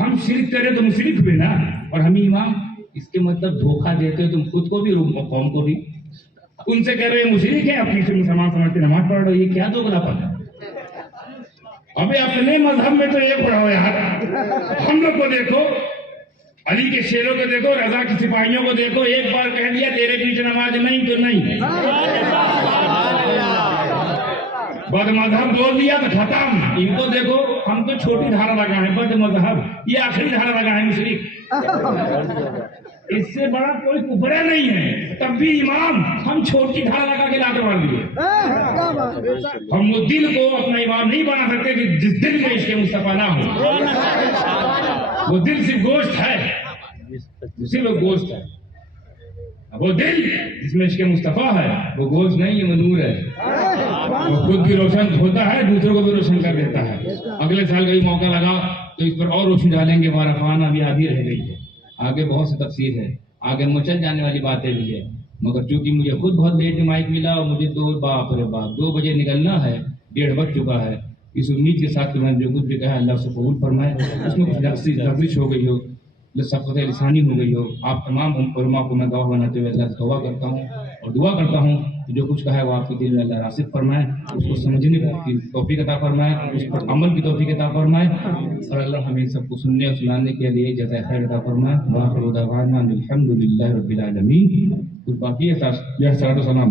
ہم شرک کرے تو مشرک ہوئے نا، اور ہم امام، اس کے مطلب دھوکہ دیتے ہو تم خود کو بھی اور قوم کو بھی. ان سے کہہ رہے ہیں مشرک ہے، اپنی سے مسلمان سمجھتے نماز پڑھ رہے ہو، یہ کیا دوگلا پن ہے؟ ابھی اپنے مذہب میں تو یہ پڑھو یار. ہم لوگ کو دیکھو، علی کے شیروں کو دیکھو، رضا کی سپاہیوں کو دیکھو، ایک بار کہہ دیا تیرے پیچھے نماز نہیں تو نہیں. بد مذہب بول دیا تو ختم. ان کو دیکھو، ہم تو چھوٹی دھارا لگائیں بد مذہب، یہ آخری دھارا لگائیں مشرک. اس سے بڑا کوئی کفر نہیں ہے. تب بھی امام ہم چھوٹی دھارا لگا کے لاتے مار دیے. ہم وہ دل کو اپنا امام نہیں بنا سکتے کہ جس دل میں عشق مصطفیٰ نہ ہو. وہ دل صرف گوشت ہے، صرف گوشت ہے. وہ دل جس میں عشق مصطفیٰ ہے وہ گوشت نہیں ہے، وہ نور ہے. وہ خود بھی روشن ہوتا ہے، دوسروں کو بھی روشن کر دیتا ہے. اگلے سال کا موقع لگا تو اس پر اور روشن ڈالیں گے. وارفان ابھی آدھی رہ گئی ہے، آگے بہت سی تفسیر ہے، آگے مچل جانے والی باتیں بھی ہے. مگر چونکہ مجھے خود بہت لیٹ مائک ملا اور مجھے 2 بجے نکلنا ہے، 1:30 بج چکا ہے. اس امید کے ساتھ کہ میں نے جو کچھ بھی کہا اللہ سے قبول فرمائے. اس میں کچھ لفظ ہو گئی ہو، سخت لسانی ہو گئی ہو، آپ تمام علماء کو میں گواہ بناتے ہوئے اللہ سے توبہ کرتا ہوں اور دعا کرتا ہوں کہ جو کچھ کہا ہے وہ آپ کے دل میں اللہ راسخ فرمائے، اس کو سمجھنے کی توفیق عطا فرمائے، اس پر عمل کی توفیق عطا فرمائے، اور اللہ ہمیں سب کو سننے اور سنانے کے لیے جزائے خیر عطا فرمائے. وآخر دعوانا الحمدللہ رب العالمین. کچھ باقی ہے؟ یا صلاۃ و سلام.